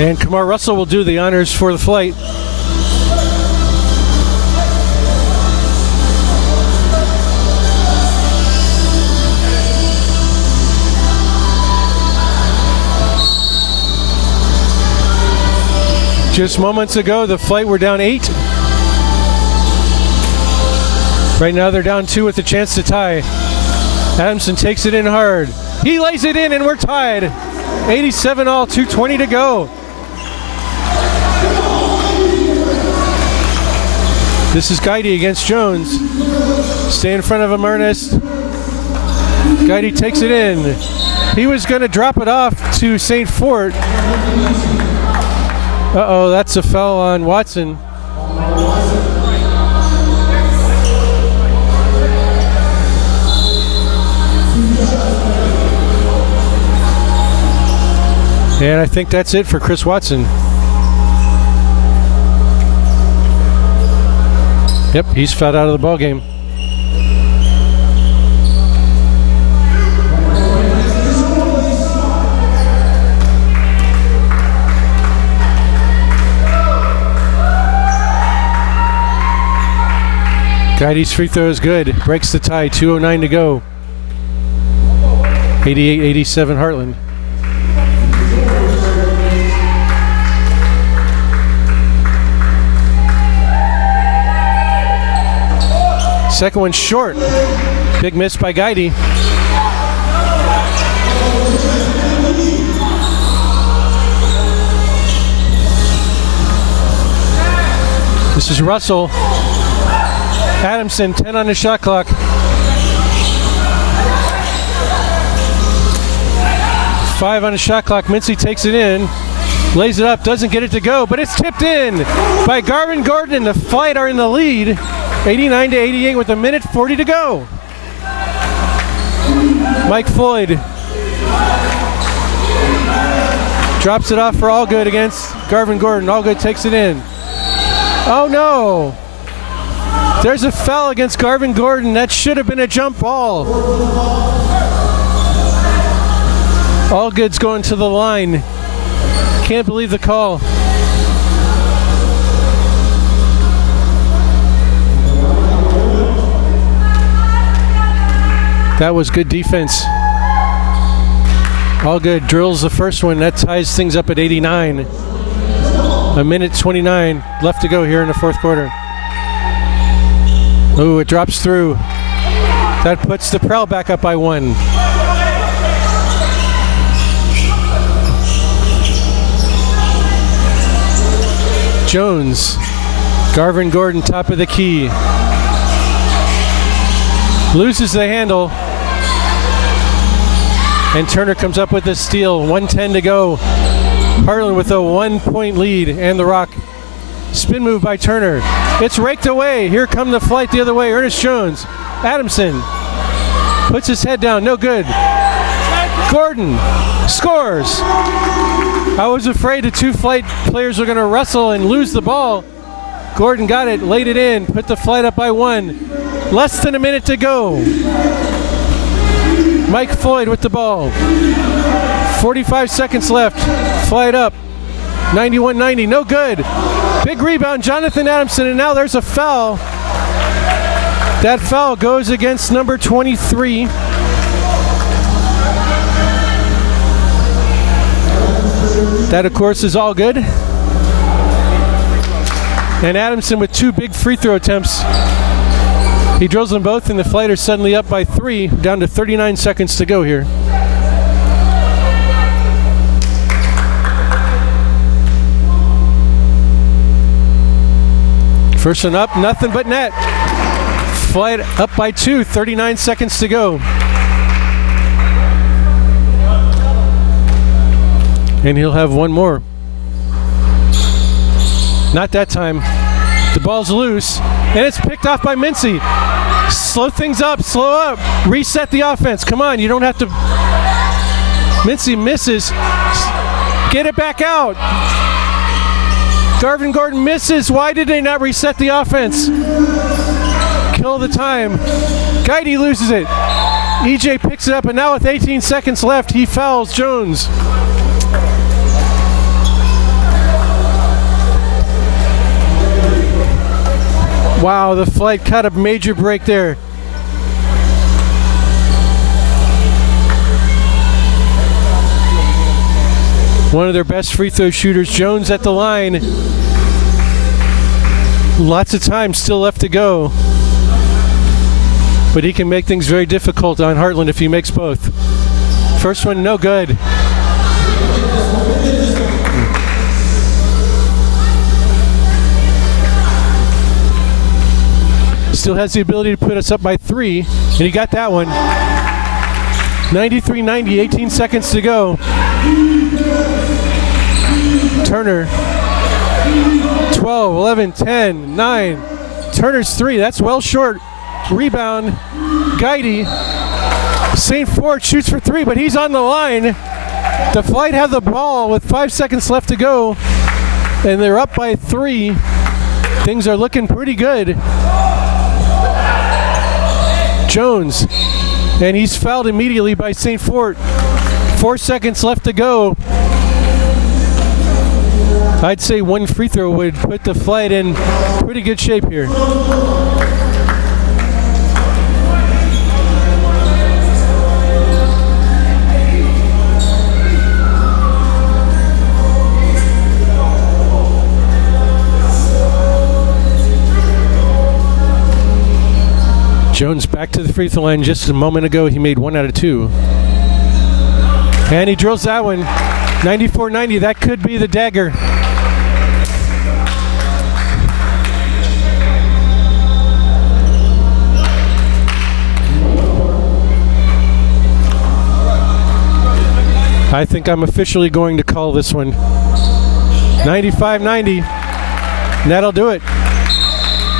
And Kamar Russell will do the honors for the Flight. Just moments ago, the Flight were down 8. Right now they're down 2 with a chance to tie. Adamson takes it in hard. He lays it in and we're tied. 87 all, 2:20 to go. This is Guidi against Jones. Stay in front of him, Ernest. Guidi takes it in. He was going to drop it off to St. Fort. Uh-oh, that's a foul on Watson. And I think that's it for Chris Watson. Yep, he's fouled out of the ball game. Guide's free throw is good. Breaks the tie. 2:09 to go. 88-87 Heartland. Second one short. Big miss by Guidi. This is Russell. Adamson, 10 on the shot clock. 5 on the shot clock. Mincy takes it in, lays it up, doesn't get it to go, but it's tipped in by Garvin Gordon, and the Flight are in the lead, 89-88 with 1:40 to go. Mike Floyd drops it off for Allgood against Garvin Gordon. Allgood takes it in. Oh no! There's a foul against Garvin Gordon. That should have been a jump ball. Allgood's going to the line. Can't believe the call. That was good defense. Allgood drills the first one. That ties things up at 89. 1:29 left to go here in the fourth quarter. Ooh, it drops through. That puts the Prowl back up by 1. Jones. Garvin Gordon, top of the key. Loses the handle. And Turner comes up with a steal. 1:10 to go. Heartland with a 1-point lead and the rock. Spin move by Turner. It's raked away. Here come the Flight the other way. Ernest Jones. Adamson puts his head down. No good. Gordon scores. I was afraid the two Flight players were going to wrestle and lose the ball. Gordon got it, laid it in, put the Flight up by 1. Less than a minute to go. Mike Floyd with the ball. 45 seconds left. Flight up. 91-90. No good. Big rebound, Jonathan Adamson, and now there's a foul. That foul goes against number 23. That, of course, is Allgood. And Adamson with 2 big free throw attempts. He drills them both, and the Flight are suddenly up by 3, down to 39 seconds to go here. First one up, nothing but net. Flight up by 2, 39 seconds to go. And he'll have one more. Not that time. The ball's loose, and it's picked off by Mincy. Slow things up, slow up. Reset the offense. Come on, you don't have to. Mincy misses. Get it back out. Garvin Gordon misses. Why did they not reset the offense? Kill the time. Guidey loses it. EJ picks it up, and now with 18 seconds left, he fouls Jones. Wow, the Flight cut a major break there. One of their best free throw shooters, Jones at the line. Lots of time still left to go. But he can make things very difficult on Heartland if he makes both. First one, no good. Still has the ability to put us up by 3, and he got that one. 93-90, 18 seconds to go. Turner, 12, 11, 10, 9. Turner's 3, that's well short. Rebound, Guidey. St. Fort shoots for 3, but he's on the line. The Flight have the ball with 5 seconds left to go, and they're up by 3. Things are looking pretty good. Jones, and he's fouled immediately by St. Fort. 4 seconds left to go. I'd say one free throw would put the Flight in pretty good shape here. Jones back to the free throw line. Just a moment ago, he made 1 out of 2. And he drills that one. 94-90, that could be the dagger. I think I'm officially going to call this one. 95-90. And that'll do it.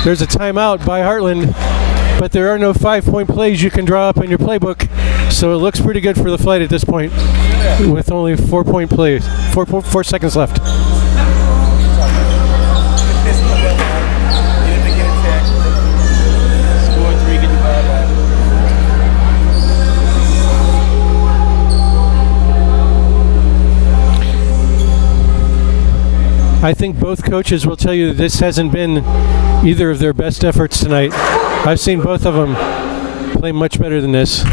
There's a timeout by Heartland, but there are no 5-point plays you can draw up in your playbook, so it looks pretty good for the flight at this point, with only 4-point plays, 4 seconds left. I think both coaches will tell you that this hasn't been either of their best efforts tonight. I've seen both of them play much better than this.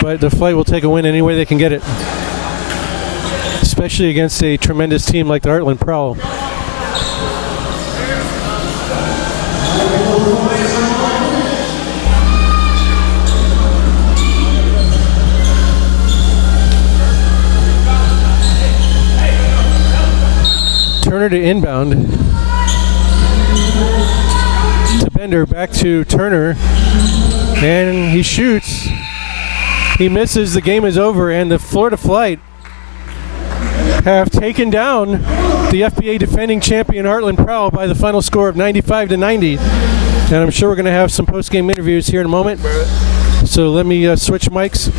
But the flight will take a win any way they can get it. Especially against a tremendous team like the Heartland Prowl. Turner to inbound. To Bender, back to Turner. And he shoots. He misses. The game is over, and the Florida Flight have taken down the FBA defending champion Heartland Prowl by the final score of 95-90. And I'm sure we're going to have some post-game interviews here in a moment. So let me switch mics.